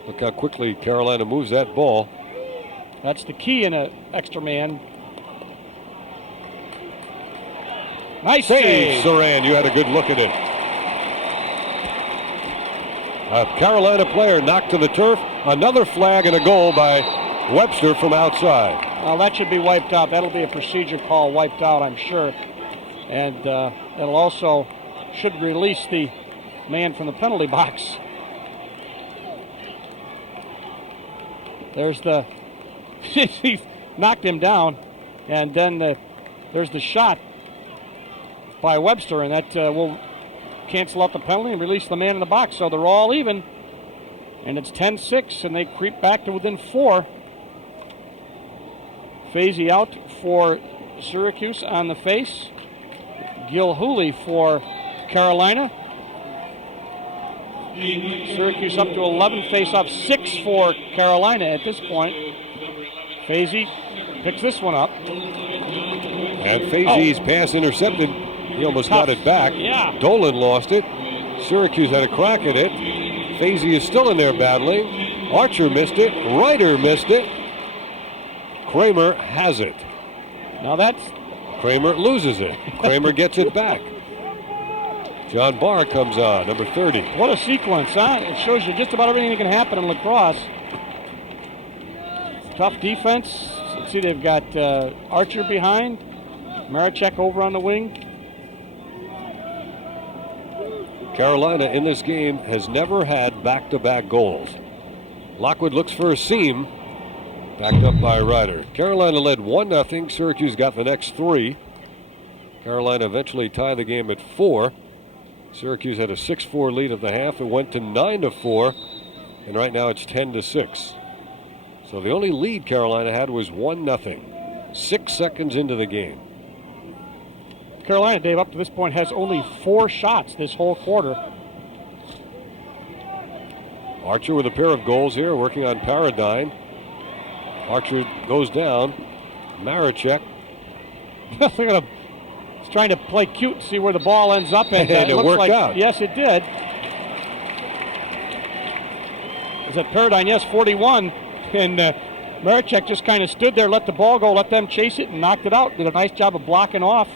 Look how quickly Carolina moves that ball. That's the key in an extra man. Nice save. Surran, you had a good look at it. A Carolina player knocked to the turf. Another flag and a goal by Webster from outside. Well, that should be wiped out. That'll be a procedure call, wiped out, I'm sure. And it'll also should release the man from the penalty box. There's the he knocked him down, and then there's the shot by Webster, and that will cancel out the penalty and release the man in the box. So they're all even, and it's 10-6, and they creep back to within 4. Fazy out for Syracuse on the face. Gilhooly for Carolina. Syracuse up to 11 face-off, 6 for Carolina at this point. Fazy picks this one up. And Fazy's pass intercepted. He almost got it back. Yeah. Dolan lost it. Syracuse had a crack at it. Fazy is still in there battling. Archer missed it. Ryder missed it. Kramer has it. Now that's... Kramer loses it. Kramer gets it back. John Barr comes on, number 30. What a sequence, huh? It shows you just about everything that can happen in lacrosse. Tough defense. Let's see, they've got Archer behind. Maricek over on the wing. Carolina in this game has never had back-to-back goals. Lockwood looks for a seam. Backed up by Ryder. Carolina led 1-0. Syracuse got the next 3. Carolina eventually tied the game at 4. Syracuse had a 6-4 lead at the half. It went to 9-4, and right now it's 10-6. So the only lead Carolina had was 1-0. 6 seconds into the game. Carolina, Dave, up to this point has only 4 shots this whole quarter. Archer with a pair of goals here, working on Paradigm. Archer goes down. Maricek. Look at him. He's trying to play cute and see where the ball ends up. And it looks worked like, out. Yes, it did. Was that Paradigm? Yes, 41. And Maricek just kind of stood there, let the ball go, let them chase it, and knocked it out. Did a nice job of blocking off.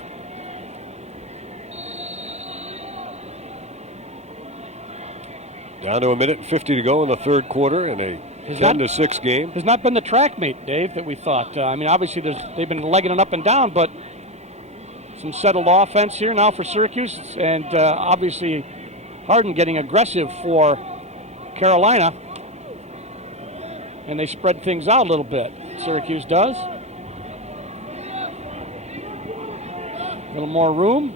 Down to 1:50 to go in the third quarter in a 10-6 game. Has not been the track meet, Dave, that we thought. I mean, obviously they've been legging it up and down, but some settled offense here now for Syracuse, and obviously Harden getting aggressive for Carolina, and they spread things out a little bit. Syracuse does. A little more room.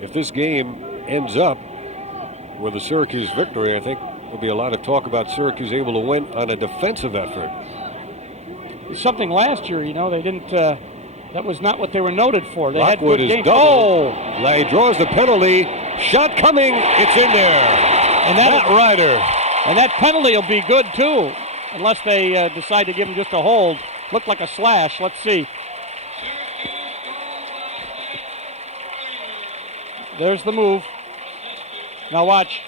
If this game ends up with a Syracuse victory, I think there'll be a lot of talk about Syracuse able to win on a defensive effort. Something last year, you know, they didn't. That was not what they were noted for. They Lockwood had good is games. doubled. He draws the penalty. Shot coming. It's in there. And Matt Ryder. And that penalty will be good too, unless they decide to give him just a hold. Looked like a slash. Let's see. There's the move. Now watch.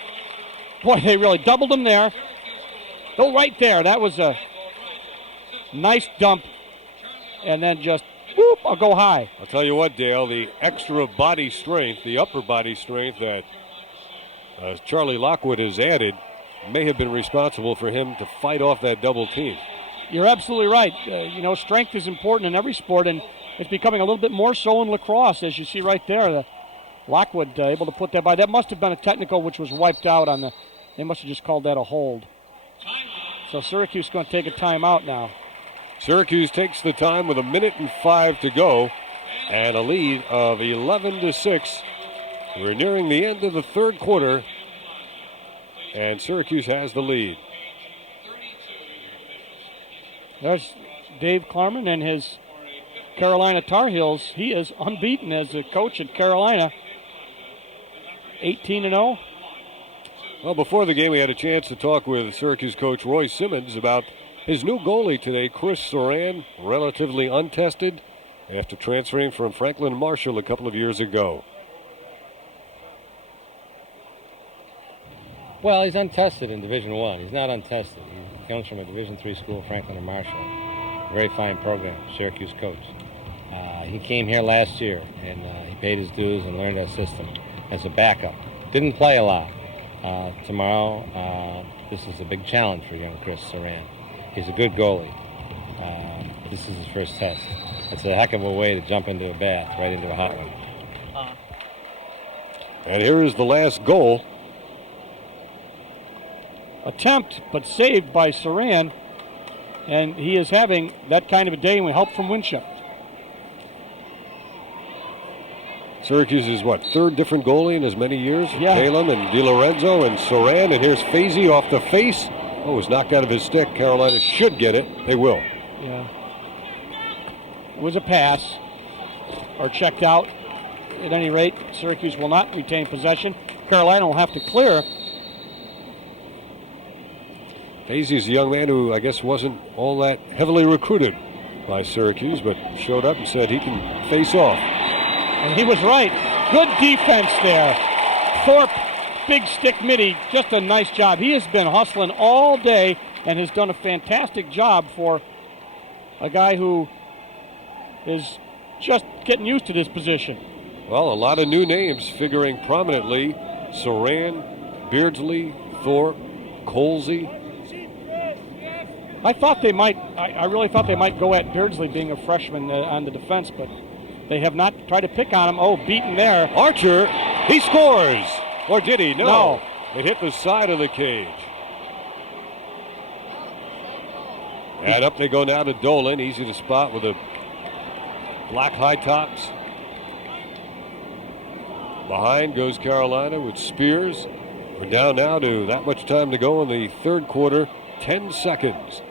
Boy, they really doubled him there. Oh, right there. That was a nice dump. And then just, whoop, I'll go high. I'll tell you what, Dale, the extra body strength, the upper body strength that Charlie Lockwood has added may have been responsible for him to fight off that double team. You're absolutely right. You know, strength is important in every sport, and it's becoming a little bit more so in lacrosse, as you see right there. Lockwood able to put that by. That must have been a technical which was wiped out on the. They must have just called that a hold. So Syracuse is going to take a timeout now. Syracuse takes the time with 1:05 to go and a lead of 11-6. We're nearing the end of the third quarter, and Syracuse has the lead. There's Dave Klarman and his Carolina Tar Heels. He is unbeaten as a coach at Carolina. 18-0. Well, before the game, we had a chance to talk with Syracuse coach Roy Simmons about his new goalie today, Chris Surran, relatively untested after transferring from Franklin Marshall a couple of years ago. Well, he's untested in Division I. He's not untested. He comes from a Division III school, Franklin and Marshall. A very fine program, Syracuse coach. He came here last year, and he paid his dues and learned our system as a backup. Didn't play a lot. Tomorrow, this is a big challenge for young Chris Surran. He's a good goalie. This is his first test. It's a heck of a way to jump into a bath, right into a hot one. And here is the last goal. Attempt, but saved by Surran. And he is having that kind of a day, and we help from Winship. Syracuse is what, third different goalie in as many years? Yeah. Kalem and DiLorenzo and Surran, and here's Fazy off the face. Oh, was knocked out of his stick. Carolina should get it. They will. Yeah. It was a pass, or checked out. At any rate, Syracuse will not retain possession. Carolina will have to clear. Fazy's a young man who I guess wasn't all that heavily recruited by Syracuse, but showed up and said he can face off. And he was right. Good defense there. Thorpe, big stick midi, just a nice job. He has been hustling all day and has done a fantastic job for a guy who is just getting used to this position. Well, a lot of new names figuring prominently. Surran, Beardsley, Thorpe, Colsey. I thought they might, I really thought they might go at Beardsley being a freshman on the defense, but they have not tried to pick on him. Oh, beaten there. Archer, he scores. Or did he? No. It hit the side of the cage. And up they go now to Dolan. Easy to spot with the black high tops. Behind goes Carolina with Spears. We're down now to that much time to go in the third quarter. 10 seconds.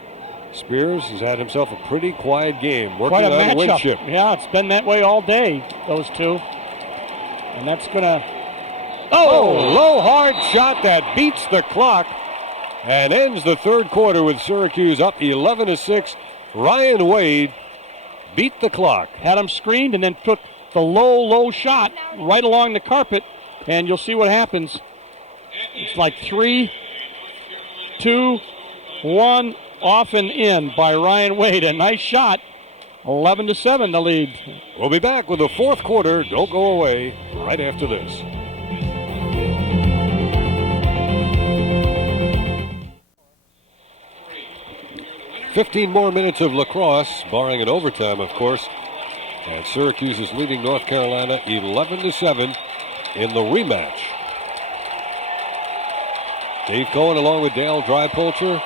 Spears has had himself a pretty quiet game. Working Quite a on matchup. Winship. Yeah, it's been that way all day, those two. And that's going to... Oh, low hard shot that beats the clock and ends the third quarter with Syracuse up 11-6. Ryan Wade beat the clock. Had him screened and then took the low shot right along the carpet, and you'll see what happens. It's like 3, 2, 1, off and in by Ryan Wade. A nice shot. 11-7 the lead. We'll be back with the fourth quarter. Don't go away right after this. "15 more minutes of lacrosse, barring an overtime, of course. And Syracuse is leading North Carolina 11-7 in the rematch. Dave Cohen along with Dale Drypolcher.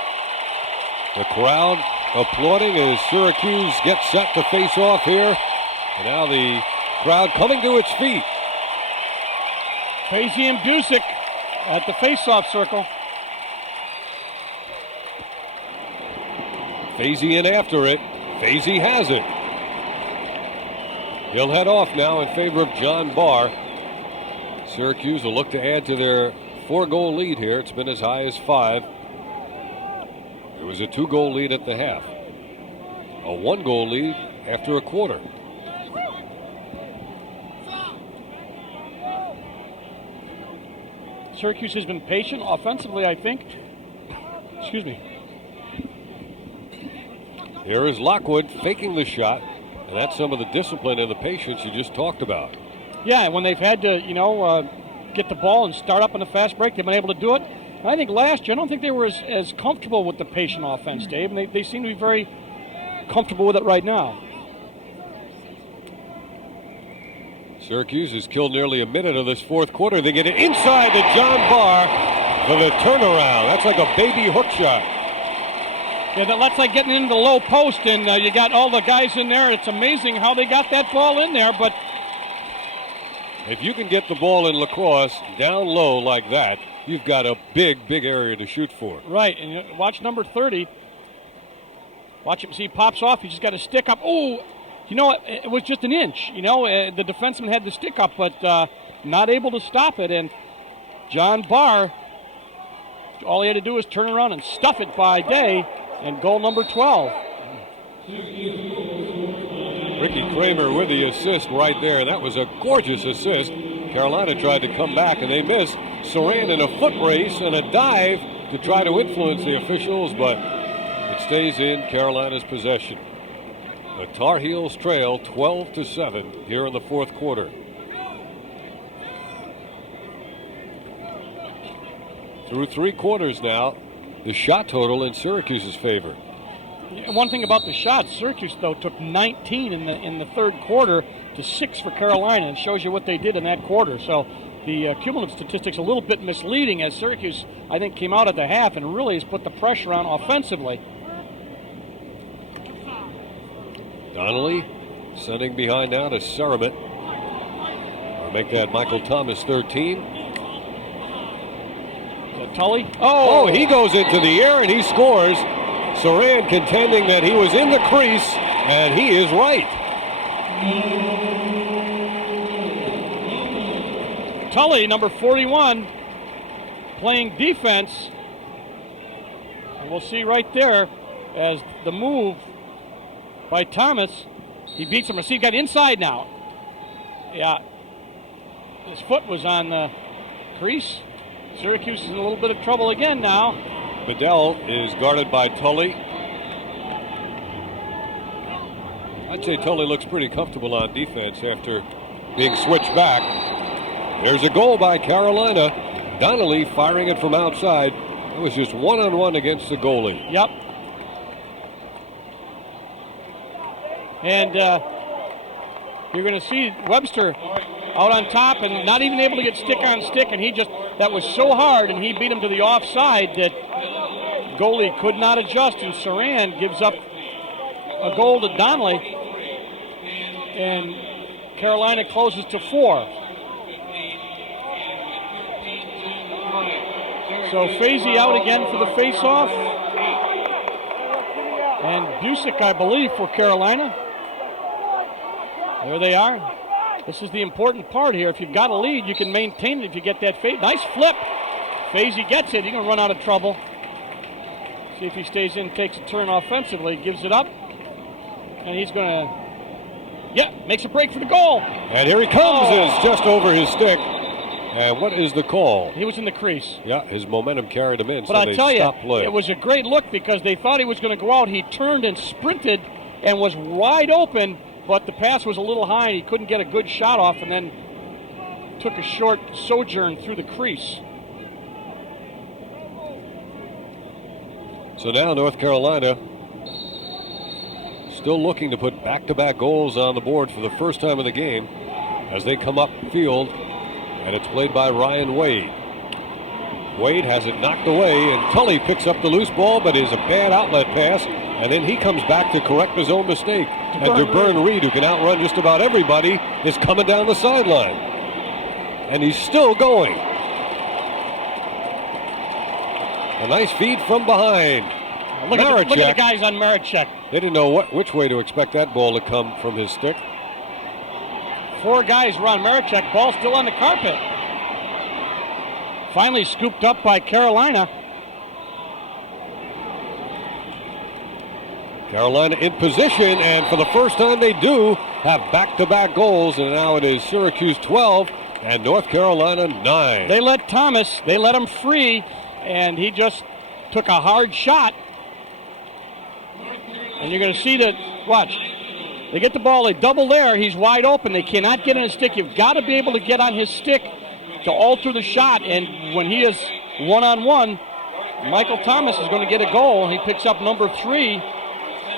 The crowd applauding as Syracuse gets set to face off here. And now the crowd coming to its feet. Fazy and Busick at the face-off circle. Fazy in after it. Fazy has it. He'll head off now in favor of John Barr. Syracuse will look to add to their 4-goal lead here. It's been as high as 5. It was a 2-goal lead at the half. A 1-goal lead after a quarter. Syracuse has been patient offensively, I think. Excuse me. Here is Lockwood faking the shot. And that's some of the discipline and the patience you just talked about. Yeah, when they've had to, get the ball and start up on a fast break, they've been able to do it. And I think last year, I don't think they were as comfortable with the patient offense, Dave, and they seem to be very comfortable with it right now. Syracuse has killed nearly a minute of this fourth quarter. They get it inside to John Barr for the turnaround. That's like a baby hook shot. Yeah, that's like getting into the low post, and you got all the guys in there. It's amazing how they got that ball in there, but... If you can get the ball in lacrosse down low like that, you've got a big area to shoot for. Right, and watch number 30. Watch him, see, he pops off. He just got a stick up. Oh, you know what? It was just an inch. The defenseman had the stick up, but not able to stop it. And John Barr, all he had to do was turn around and stuff it by Day, and goal number 12. Ricky Kramer with the assist right there. That was a gorgeous assist. Carolina tried to come back, and they missed. Surran in a foot race and a dive to try to influence the officials, but it stays in Carolina's possession. The Tar Heels trail 12-7 here in the fourth quarter. Through 3 quarters now, the shot total in Syracuse's favor. One thing about the shots, Syracuse, though, took 19 in the third quarter to 6 for Carolina, and shows you what they did in that quarter. So the cumulative statistics a little bit misleading, as Syracuse, I think, came out at the half and really has put the pressure on offensively. Donnelly sending behind now to Surran. Or make that Michael Thomas 13. Is that Tully? Oh, he goes into the air and he scores. Surran contending that he was in the crease, and he is right. Tully, number 41, playing defense. And we'll see right there as the move by Thomas. He beats him. See, he got inside now. Yeah. His foot was on the crease. Syracuse is in a little bit of trouble again now. Bedell is guarded by Tully. I'd say Tully looks pretty comfortable on defense after being switched back. There's a goal by Carolina. Donnelly firing it from outside. It was just one-on-one against the goalie. Yep. And you're going to see Webster out on top and not even able to get stick on stick, and that was so hard, and he beat him to the offside that goalie could not adjust, and Surran gives up a goal to Donnelly, and Carolina closes to 4. So Fazy out again for the face-off, and Busick, I believe, for Carolina. There they are. This is the important part here. If you've got a lead, you can maintain it if you get that fade. Nice flip. Fazy gets it. He's going to run out of trouble. See if he stays in, takes a turn offensively, gives it up. And he's going to, makes a break for the goal. And here he comes. It's just over his stick. And what is the call? He was in the crease. Yeah, his momentum carried him in, but so I'll they tell you, stopped play. It was a great look because they thought he was going to go out. He turned and sprinted and was wide open, but the pass was a little high and he couldn't get a good shot off, and then took a short sojourn through the crease. So now North Carolina still looking to put back-to-back goals on the board for the first time in the game as they come up field, and it's played by Ryan Wade. Wade has it knocked away, and Tully picks up the loose ball, but is a bad outlet pass, and then he comes back to correct his own mistake. And DeBurn Reed, who can outrun just about everybody, is coming down the sideline. And he's still going. A nice feed from behind. Look at the guys on Maricek. They didn't know which way to expect that ball to come from his stick. 4 guys were on Maricek. Ball still on the carpet. Finally scooped up by Carolina. Carolina in position, and for the first time they do have back-to-back goals, and now it is Syracuse 12 and North Carolina 9. They let him free, and he just took a hard shot. And you're going to see that, watch, they get the ball, they double there, he's wide open, they cannot get in his stick. You've got to be able to get on his stick to alter the shot, and when he is one-on-one, Michael Thomas is going to get a goal. He picks up number 3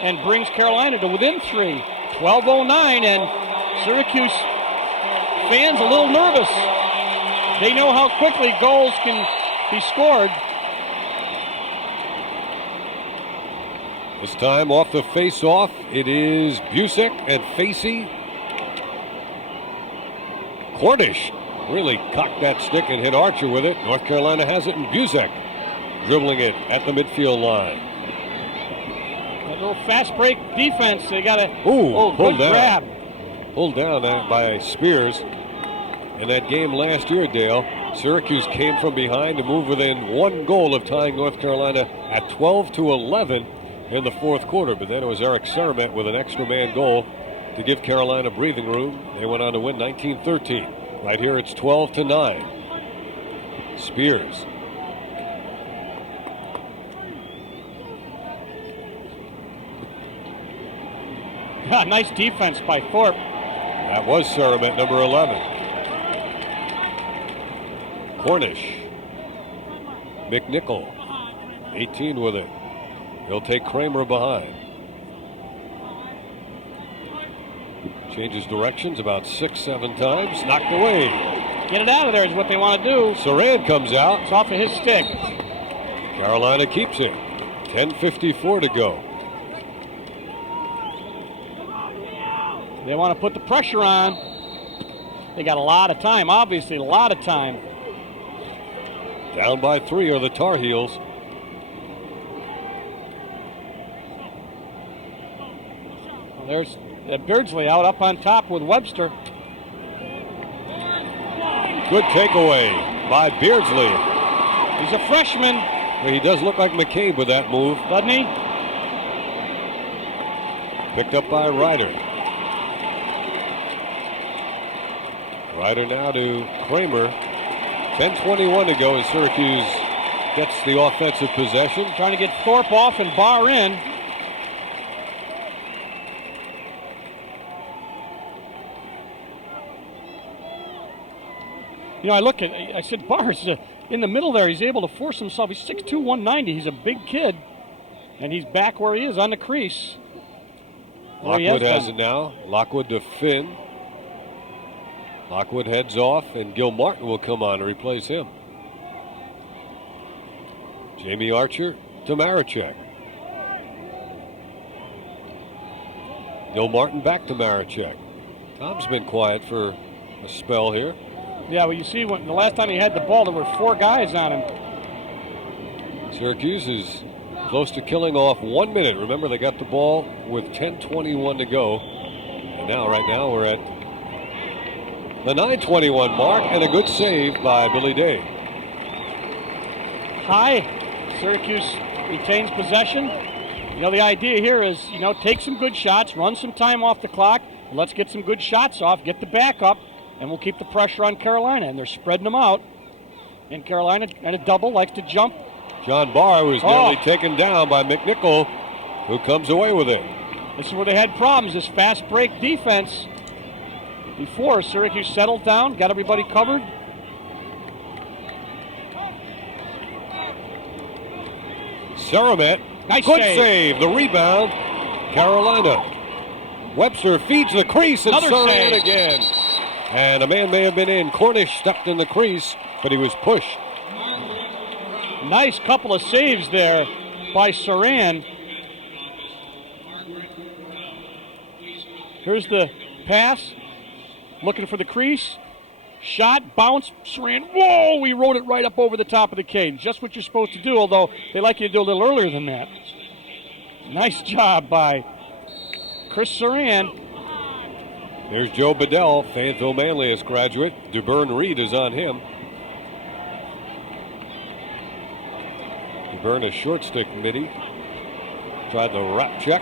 and brings Carolina to within 3. 12:09, and Syracuse fans a little nervous. They know how quickly goals can be scored. This time off the face-off, it is Busick and Facey. Cordish really cocked that stick and hit Archer with it. North Carolina has it, and Busick dribbling it at the midfield line. A little fast break defense. They got a pulled good down. grab. Pulled down by Spears. In that game last year, Dale, Syracuse came from behind to move within 1 goal of tying North Carolina at 12-11 in the fourth quarter. But then it was Eric Surran with an extra man goal to give Carolina breathing room. They went on to win 19-13. Right here it's 12-9. Spears. Nice defense by Thorpe. That was Surran, number 11. Cornish. McNichol, 18 with it. He'll take Kramer behind. Changes directions about 6-7 times. Knocked away. Get it out of there is what they want to do. Surran comes out. It's off of his stick. Carolina keeps it. 10:54 to go. They want to put the pressure on. They got a lot of time, obviously, a lot of time. Down by 3 are the Tar Heels. Well, there's Beardsley out up on top with Webster. Good takeaway by Beardsley. He's a freshman. Well, he does look like McCabe with that move. Doesn't he? Picked up by Ryder. Ryder now to Kramer. 10:21 to go as Syracuse gets the offensive possession. Trying to get Thorpe off and Barr in. You know, I said Barr's in the middle there. He's able to force himself. He's 6'2", 190. He's a big kid. And he's back where he is on the crease. Lockwood has it now. Lockwood to Finn. Lockwood heads off, and Gil Martin will come on to replace him. Jamie Archer to Marachek. Gil Martin back to Marachek. Tom's been quiet for a spell here. Yeah, well, you see, when the last time he had the ball, there were 4 guys on him. Syracuse is close to killing off 1 minute. Remember, they got the ball with 10:21 to go. And now, right now, we're at the 9:21 mark, and a good save by Billy Day. High. Syracuse retains possession. You know, the idea here is, you know, take some good shots, run some time off the clock, and let's get some good shots off, get the back up, and we'll keep the pressure on Carolina. And they're spreading them out. And Carolina, and a double, likes to jump. John Barr was nearly taken down by McNichol, who comes away with it. This is where they had problems, this fast break defense. Before, Syracuse settled down, got everybody covered. Saramet, Nice good save. save. The rebound, Carolina. Webster feeds the crease, and Another Surran save. again. And a man may have been in. Cornish stepped in the crease, but he was pushed. Nice couple of saves there by Surran. Here's the pass. Looking for the crease. Shot, bounce, Surran. Whoa, we rode it right up over the top of the cage. Just what you're supposed to do, although they like you to do a little earlier than that. Nice job by Chris Surran. There's Joe Bedell, Fayetteville Manlius graduate. DeBurn Reed is on him. DeBurn, a short stick midi. Tried the wrap check.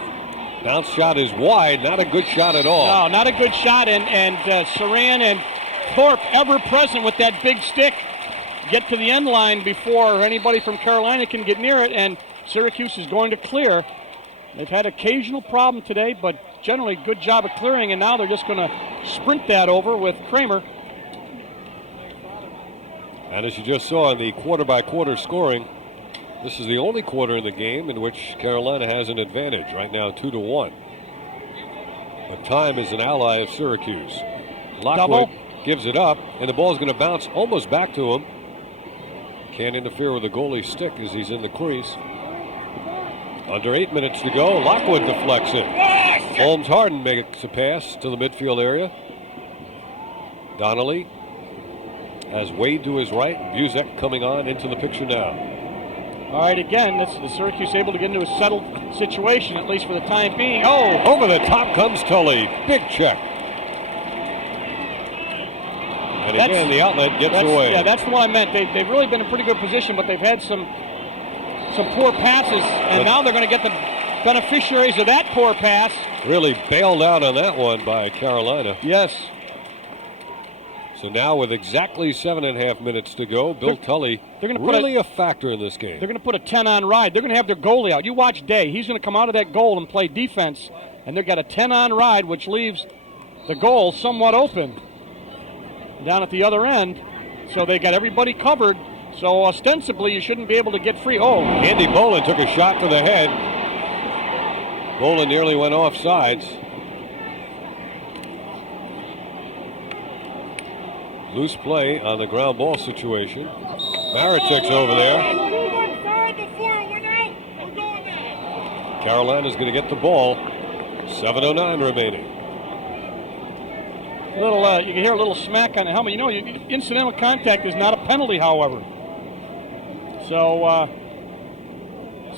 Bounce shot is wide. Not a good shot at all. No, not a good shot. And Surran and Thorpe, ever present with that big stick, get to the end line before anybody from Carolina can get near it. And Syracuse is going to clear. They've had occasional problem today, but generally good job of clearing. And now they're just going to sprint that over with Kramer. And as you just saw in the quarter-by-quarter scoring, this is the only quarter in the game in which Carolina has an advantage. Right now, 2-1. But time is an ally of Syracuse. Lockwood gives it up, and the ball's going to bounce almost back to him. Can't interfere with the goalie's stick as he's in the crease. Under 8 minutes to go. Lockwood deflects it. Holmes Harden makes a pass to the midfield area. Donnelly has Wade to his right. Buzek coming on into the picture now. All right, again, this is Syracuse able to get into a settled situation, at least for the time being. Oh, over the top comes Tully. Big check. And again, the outlet gets away. Yeah, that's the one I meant. They've really been in pretty good position, but they've had some poor passes, and now they're going to get the beneficiaries of that poor pass. Really bailed out on that one by Carolina. Yes. So now with exactly 7.5 minutes to go, Bill Tully really a factor in this game. They're going to put a 10-on ride. They're going to have their goalie out. You watch Day. He's going to come out of that goal and play defense, and they've got a 10-on ride, which leaves the goal somewhat open down at the other end. So they got everybody covered. So ostensibly, you shouldn't be able to get free. Oh, Andy Bolin took a shot to the head. Poland nearly went off sides. Loose play on the ground ball situation. Marichek's over there. Carolina's going to get the ball. 7:09 remaining. You can hear a little smack on the helmet. You know, incidental contact is not a penalty, however. So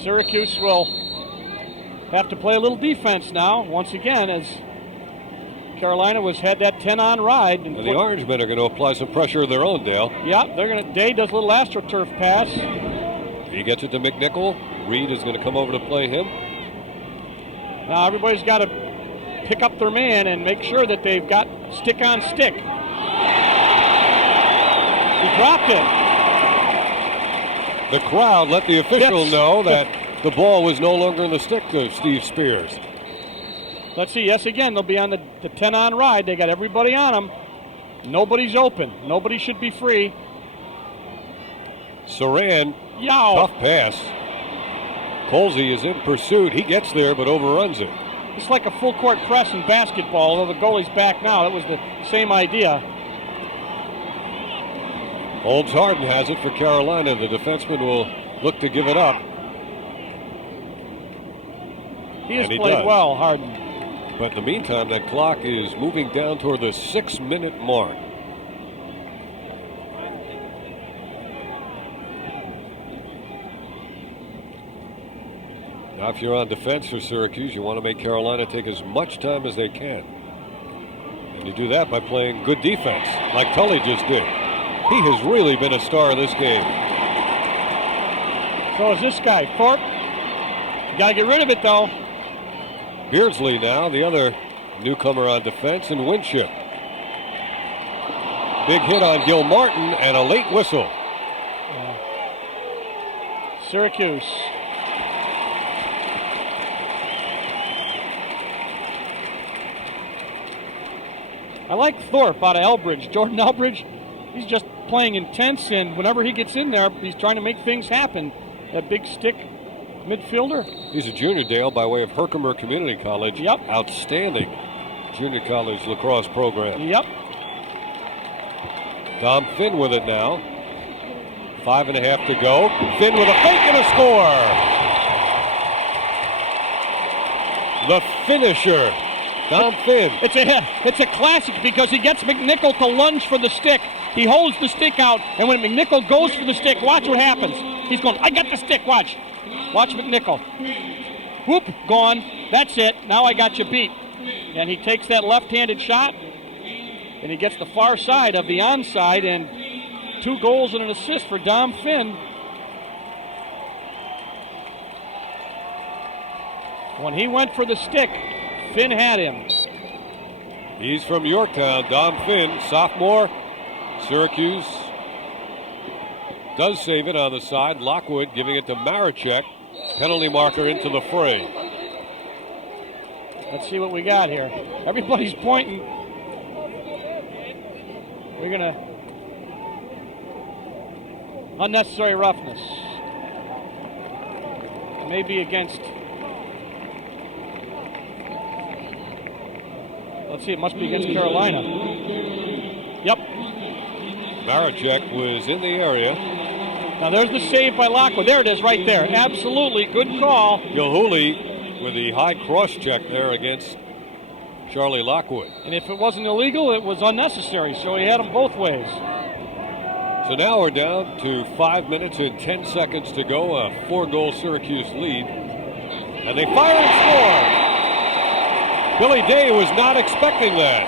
Syracuse will have to play a little defense now, once again, as Carolina had that 10-on ride. And the Orangemen are going to apply some pressure of their own, Dale. Yeah, Day does a little AstroTurf pass. He gets it to McNichol. Reed is going to come over to play him. Now everybody's got to pick up their man and make sure that they've got stick on stick. He dropped it. The crowd let the official know that the ball was no longer in the stick of Steve Spears. Let's see. Yes, again, they'll be on the 10-on ride. They got everybody on them. Nobody's open. Nobody should be free. Surran, tough pass. Colsey is in pursuit. He gets there but overruns it. It's like a full court press in basketball, although the goalie's back now. That was the same idea. Holmes Harden has it for Carolina. The defenseman will look to give it up. He has played well, Harden. But in the meantime, that clock is moving down toward the 6-minute mark. Now, if you're on defense for Syracuse, you want to make Carolina take as much time as they can. And you do that by playing good defense, like Tully just did. He has really been a star of this game. So is this guy, Thorpe. You got to get rid of it, though. Beardsley now, the other newcomer on defense, and Winship. Big hit on Gil Martin and a late whistle. Syracuse. I like Thorpe out of Elbridge. Jordan Elbridge, he's just playing intense, and whenever he gets in there, he's trying to make things happen. That big stick midfielder. He's a junior, Dale, by way of Herkimer Community College. Yep. Outstanding junior college lacrosse program. Yep. Dom Finn with it now. 5.5 to go. Finn with a fake and a score. The finisher, Dom Finn. It's a classic because he gets McNichol to lunge for the stick. He holds the stick out, and when McNichol goes for the stick, watch what happens. He's going, I got the stick, watch. Watch McNichol. Whoop, gone. That's it. Now I got you beat. And he takes that left-handed shot, and he gets the far side of the onside, and 2 goals and an assist for Dom Finn. When he went for the stick, Finn had him. He's from Yorktown, Dom Finn, sophomore. Syracuse does save it on the side. Lockwood giving it to Marichek. Penalty marker into the fray. Let's see what we got here. Everybody's pointing. We're going to... Unnecessary roughness. Maybe against... Let's see, it must be against Carolina. Yep. Marichek was in the area. Now there's the save by Lockwood. There it is right there. Absolutely good call. Gilhooly with the high cross check there against Charlie Lockwood. And if it wasn't illegal, it was unnecessary. So he had them both ways. So now we're down to 5 minutes and 10 seconds to go. A 4-goal Syracuse lead. And they fire and score. Billy Day was not expecting that.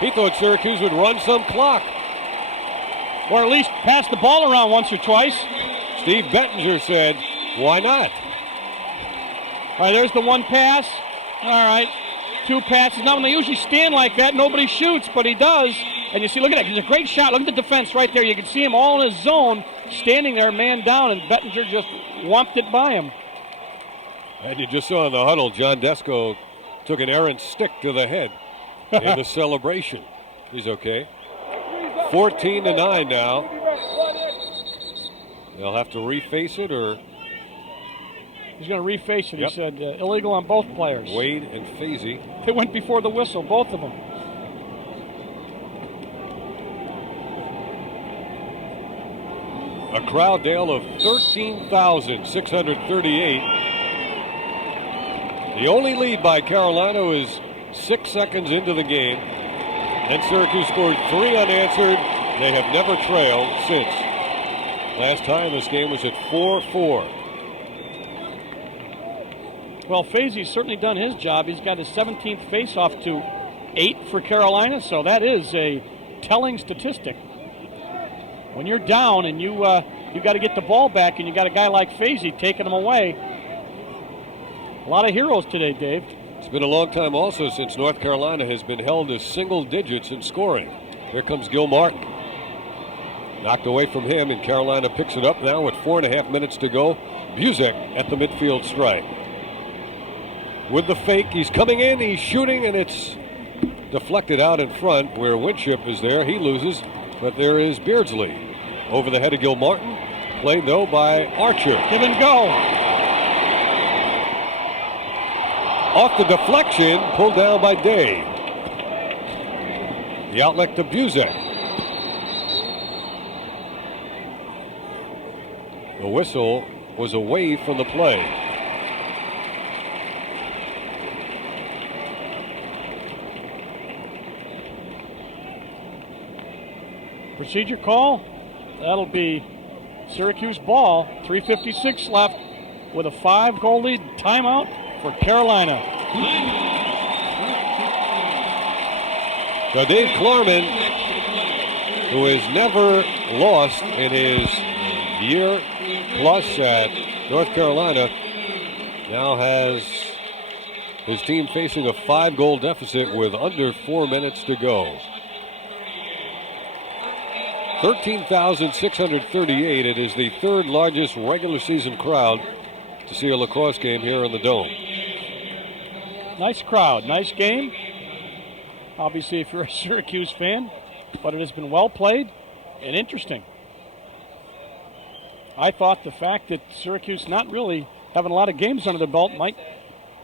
He thought Syracuse would run some clock. Or at least pass the ball around once or twice. Steve Bettinger said, why not? All right, there's the one pass. All right, 2 passes. Now, when they usually stand like that, nobody shoots, but he does. And you see, look at that. It's a great shot. Look at the defense right there. You can see him all in his zone, standing there, man down, and Bettinger just whomped it by him. And you just saw in the huddle, John Desko took an errant stick to the head in the celebration. He's okay. 14-9 now. They'll have to reface it or He's going to reface it. Yep. He said illegal on both players. Wade and Fazy. They went before the whistle, both of them. A crowd, Dale, of 13,638. The only lead by Carolina is 6 seconds into the game. And Syracuse scored 3 unanswered. They have never trailed since. Last time this game was at 4-4. Well, Fazy's certainly done his job. He's got his 17th faceoff to 8 for Carolina, so that is a telling statistic. When you're down and you got to get the ball back, and you got a guy like Fazy taking them away. A lot of heroes today, Dave. It's been a long time also since North Carolina has been held to single digits in scoring. Here comes Gil Martin. Knocked away from him, and Carolina picks it up now with 4.5 minutes to go. Buzek at the midfield stripe. With the fake, he's coming in, he's shooting, and it's deflected out in front where Winship is there. He loses, but there is Beardsley. Over the head of Gil Martin. Played, though, by Archer. Give and go. Off the deflection, pulled down by Day. The outlet to Buzek. The whistle was away from the play. Procedure call. That'll be Syracuse ball. 3:56 left with a 5-goal lead. Timeout for Carolina. So Dave Klarman, who has never lost in his year plus at North Carolina, now has his team facing a 5-goal deficit with under 4 minutes to go. 13,638. It is the third largest regular season crowd to see a lacrosse game here in the Dome. Nice crowd, nice game. Obviously, if you're a Syracuse fan, but it has been well played and interesting. I thought the fact that Syracuse not really having a lot of games under their belt might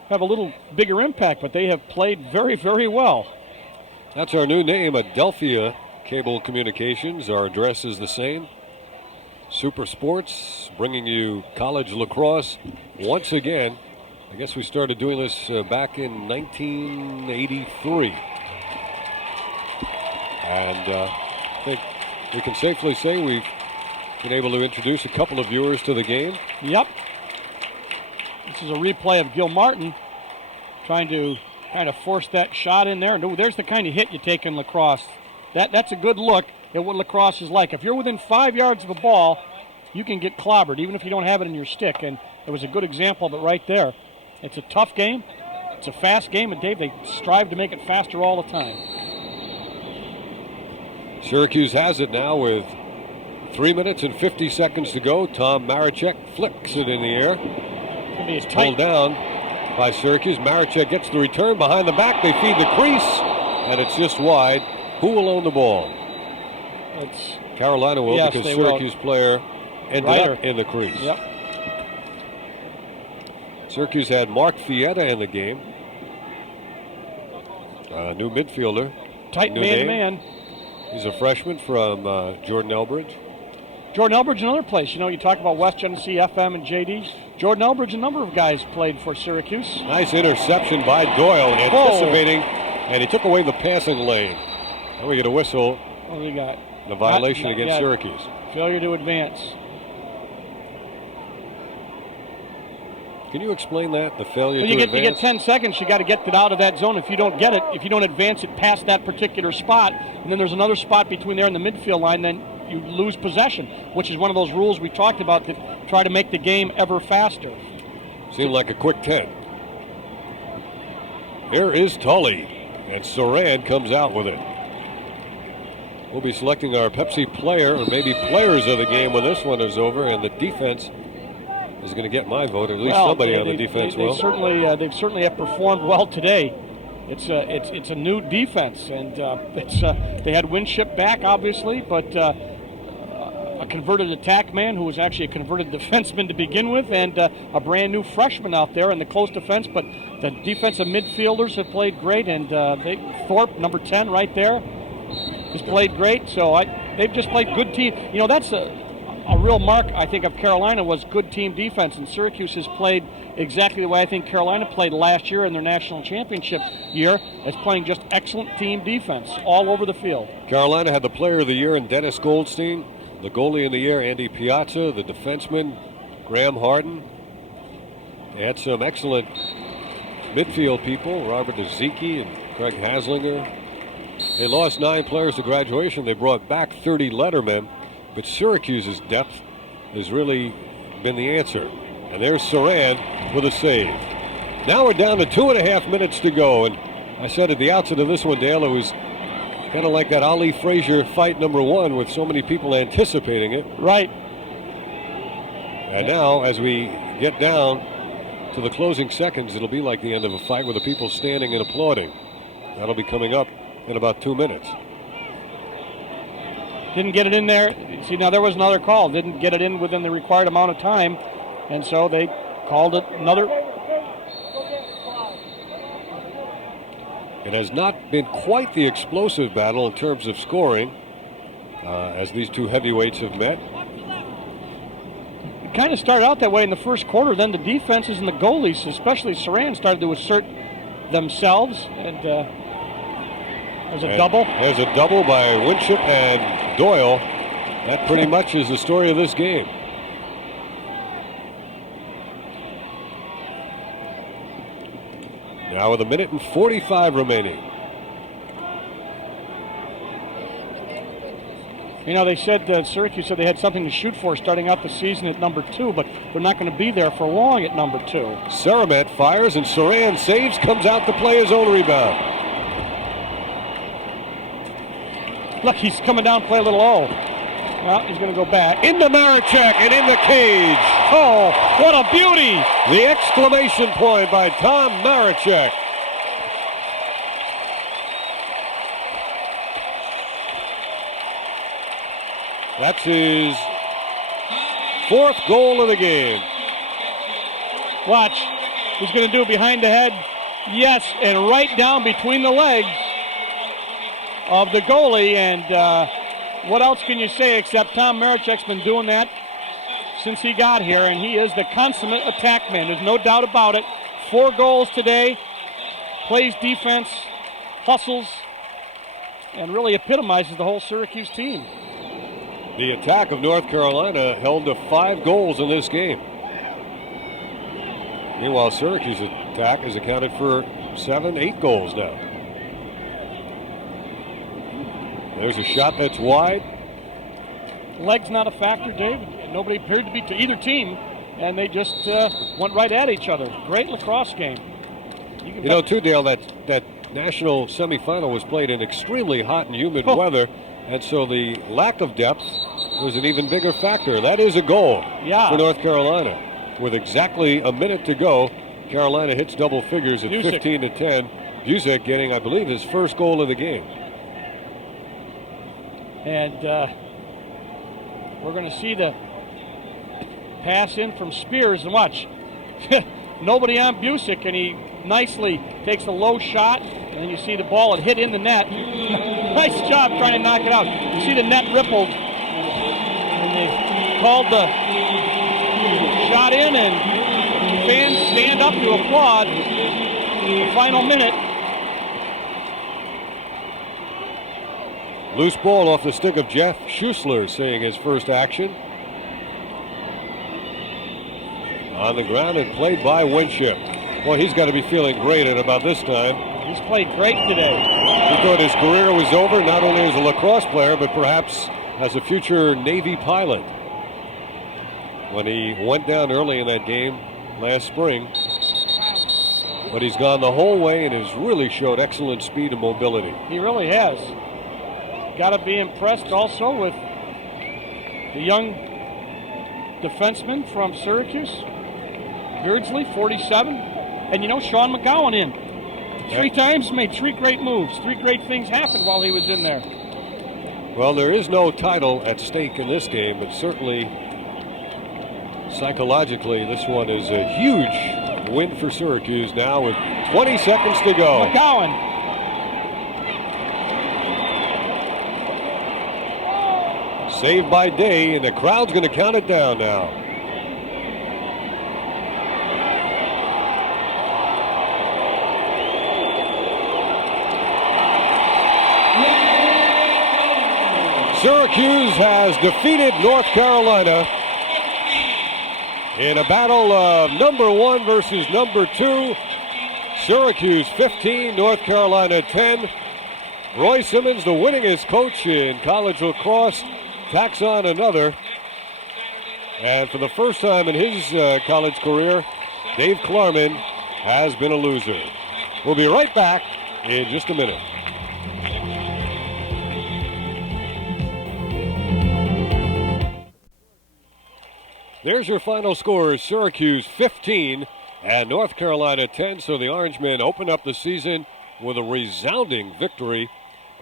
have a little bigger impact, but they have played very, very well. That's our new name, Adelphia Cable Communications. Our address is the same. Super Sports, bringing you college lacrosse once again. I guess we started doing this back in 1983. And I think we can safely say we've been able to introduce a couple of viewers to the game. Yep. This is a replay of Gil Martin trying to kind of force that shot in there. And there's the kind of hit you take in lacrosse. That's a good look at what lacrosse is like. If you're within 5 yards of a ball, you can get clobbered, even if you don't have it in your stick. And there was a good example of it right there. It's a tough game. It's a fast game. And, Dave, they strive to make it faster all the time. Syracuse has it now with 3 minutes and 50 seconds to go. Tom Marachek flicks it in the air. Pulled down by Syracuse. Marachek gets the return behind the back. They feed the crease, and it's just wide. Who will own the ball? It's Carolina will, yes, because Syracuse player ended up in the crease. Yep. Syracuse had Mark Fietta in the game. New midfielder. Tight man. He's a freshman from Jordan Elbridge. Jordan Elbridge, another place. You know, you talk about West Genesee, FM, and JD. Jordan Elbridge, a number of guys played for Syracuse. Nice interception by Doyle, anticipating, and he took away the passing lane. And we get a whistle. What do we got? The violation against Syracuse. Failure to advance. Can you explain that, the failure to advance? You get 10 seconds, you got to get it out of that zone. If you don't get it, if you don't advance it past that particular spot, and then there's another spot between there and the midfield line, then you lose possession, which is one of those rules we talked about that try to make the game ever faster. Seemed like a quick 10. Here is Tully, and Surran comes out with it. We'll be selecting our Pepsi player, or maybe players of the game when this one is over, and the defense is going to get my vote, or at least somebody on the defense will. They've certainly have performed well today. It's a new defense, and they had Winship back, obviously, but a converted attack man who was actually a converted defenseman to begin with, and a brand new freshman out there in the close defense. But the defensive midfielders have played great, and Thorpe, number 10 right there, has played great. So they've just played good team. You know, that's a real mark, I think, of Carolina was good team defense, and Syracuse has played exactly the way I think Carolina played last year in their national championship year. It's playing just excellent team defense all over the field. Carolina had the player of the year in Dennis Goldstein, the goalie of the year, Andy Piazza, the defenseman, Graham Harden. They had some excellent midfield people, Robert Dezicki and Craig Haslinger. They lost 9 players to graduation. They brought back 30 lettermen, but Syracuse's depth has really been the answer. And there's Surran with a save. Now we're down to 2.5 minutes to go, and I said at the outset of this one, Dale, it was kind of like that Ali Frazier fight number 1 with so many people anticipating it. Right. And now, as we get down to the closing seconds, it'll be like the end of a fight with the people standing and applauding. That'll be coming up in about 2 minutes. Didn't get it in there. See, now there was another call. Didn't get it in within the required amount of time, and so they called it another. It has not been quite the explosive battle in terms of scoring as these two heavyweights have met. It kind of started out that way in the first quarter. Then the defenses and the goalies, especially Surran, started to assert themselves. And there's a double. There's a double by Winship and Doyle. That pretty much is the story of this game. Now with 1:45 remaining. You know, they said, Syracuse said they had something to shoot for starting out the season at number 2, but they're not going to be there for long at number 2. Saramet fires and Surran saves, comes out to play his own rebound. Look, he's coming down, play a little low. Well, he's going to go back. Into Maricek and in the cage. Oh, what a beauty! The exclamation point by Tom Maricek. That's his 4th goal of the game. Watch. He's going to do it behind the head. Yes, and right down between the legs of the goalie. And what else can you say except Tom Maricek's been doing that since he got here, and he is the consummate attack man. There's no doubt about it. 4 goals today, plays defense, hustles, and really epitomizes the whole Syracuse team. The attack of North Carolina held to 5 goals in this game. Meanwhile, Syracuse's attack has accounted for 7, 8 goals now. There's a shot that's wide. Leg's not a factor, Dave. Nobody appeared to be to either team, and they just went right at each other. Great lacrosse game. You know, too, Dale, that national semifinal was played in extremely hot and humid weather, and so the lack of depth was an even bigger factor. That is a goal for North Carolina. With exactly a minute to go, Carolina hits double figures at 15-10. Busick getting, I believe, his first goal of the game. And we're going to see the pass in from Spears, and watch. Nobody on Busick, and he nicely takes a low shot, and then you see the ball hit in the net. Nice job trying to knock it out. You see the net rippled, and they called the shot in, and fans stand up to applaud the final minute. Loose ball off the stick of Jeff Schussler, seeing his first action. On the ground and played by Winship. Well, he's got to be feeling great at about this time. He's played great today. He thought his career was over, not only as a lacrosse player, but perhaps as a future Navy pilot. When he went down early in that game last spring. But he's gone the whole way and has really showed excellent speed and mobility. He really has. Got to be impressed also with the young defenseman from Syracuse, Beardsley, 47. And you know, Sean McGowan in. 3 times, made 3 great moves. 3 great things happened while he was in there. Well, there is no title at stake in this game, but certainly psychologically, this one is a huge win for Syracuse now with 20 seconds to go. McGowan. Saved by Day, and the crowd's going to count it down now. Syracuse has defeated North Carolina in a battle of number 1 versus number 2. Syracuse 15, North Carolina 10. Roy Simmons, the winningest coach in college lacrosse, tacks on another. And for the first time in his college career, Dave Klarman has been a loser. We'll be right back in just a minute. There's your final score. Syracuse 15 and North Carolina 10. So the Orangemen open up the season with a resounding victory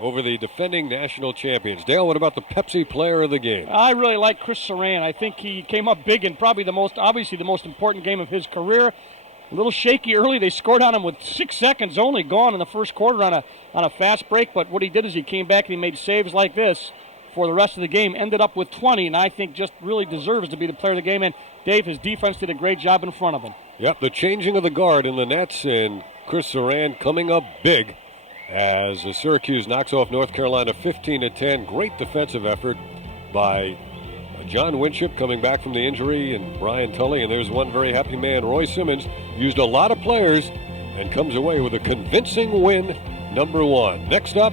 over the defending national champions. Dale, what about the Pepsi player of the game? I really like Chris Surran. I think he came up big in probably the most important game of his career. A little shaky early. They scored on him with 6 seconds only gone in the first quarter on a fast break. But what he did is he came back and he made saves like this for the rest of the game. Ended up with 20, and I think just really deserves to be the player of the game. And Dave, his defense did a great job in front of him. Yep, the changing of the guard in the nets, and Chris Surran coming up big as Syracuse knocks off North Carolina 15-10. Great defensive effort by John Winship coming back from the injury, and Brian Tully. And there's one very happy man, Roy Simmons, used a lot of players and comes away with a convincing win, number 1. Next up,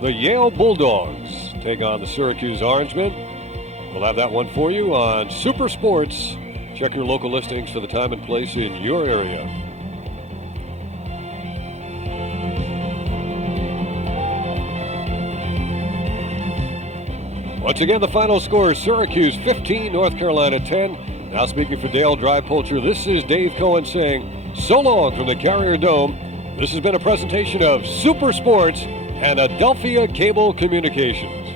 the Yale Bulldogs take on the Syracuse Orangemen. We'll have that one for you on Super Sports. Check your local listings for the time and place in your area. Once again, the final score is Syracuse 15, North Carolina 10. Now speaking for Dale Drypolcher, this is Dave Cohen saying so long from the Carrier Dome. This has been a presentation of Super Sports and Adelphia Cable Communications.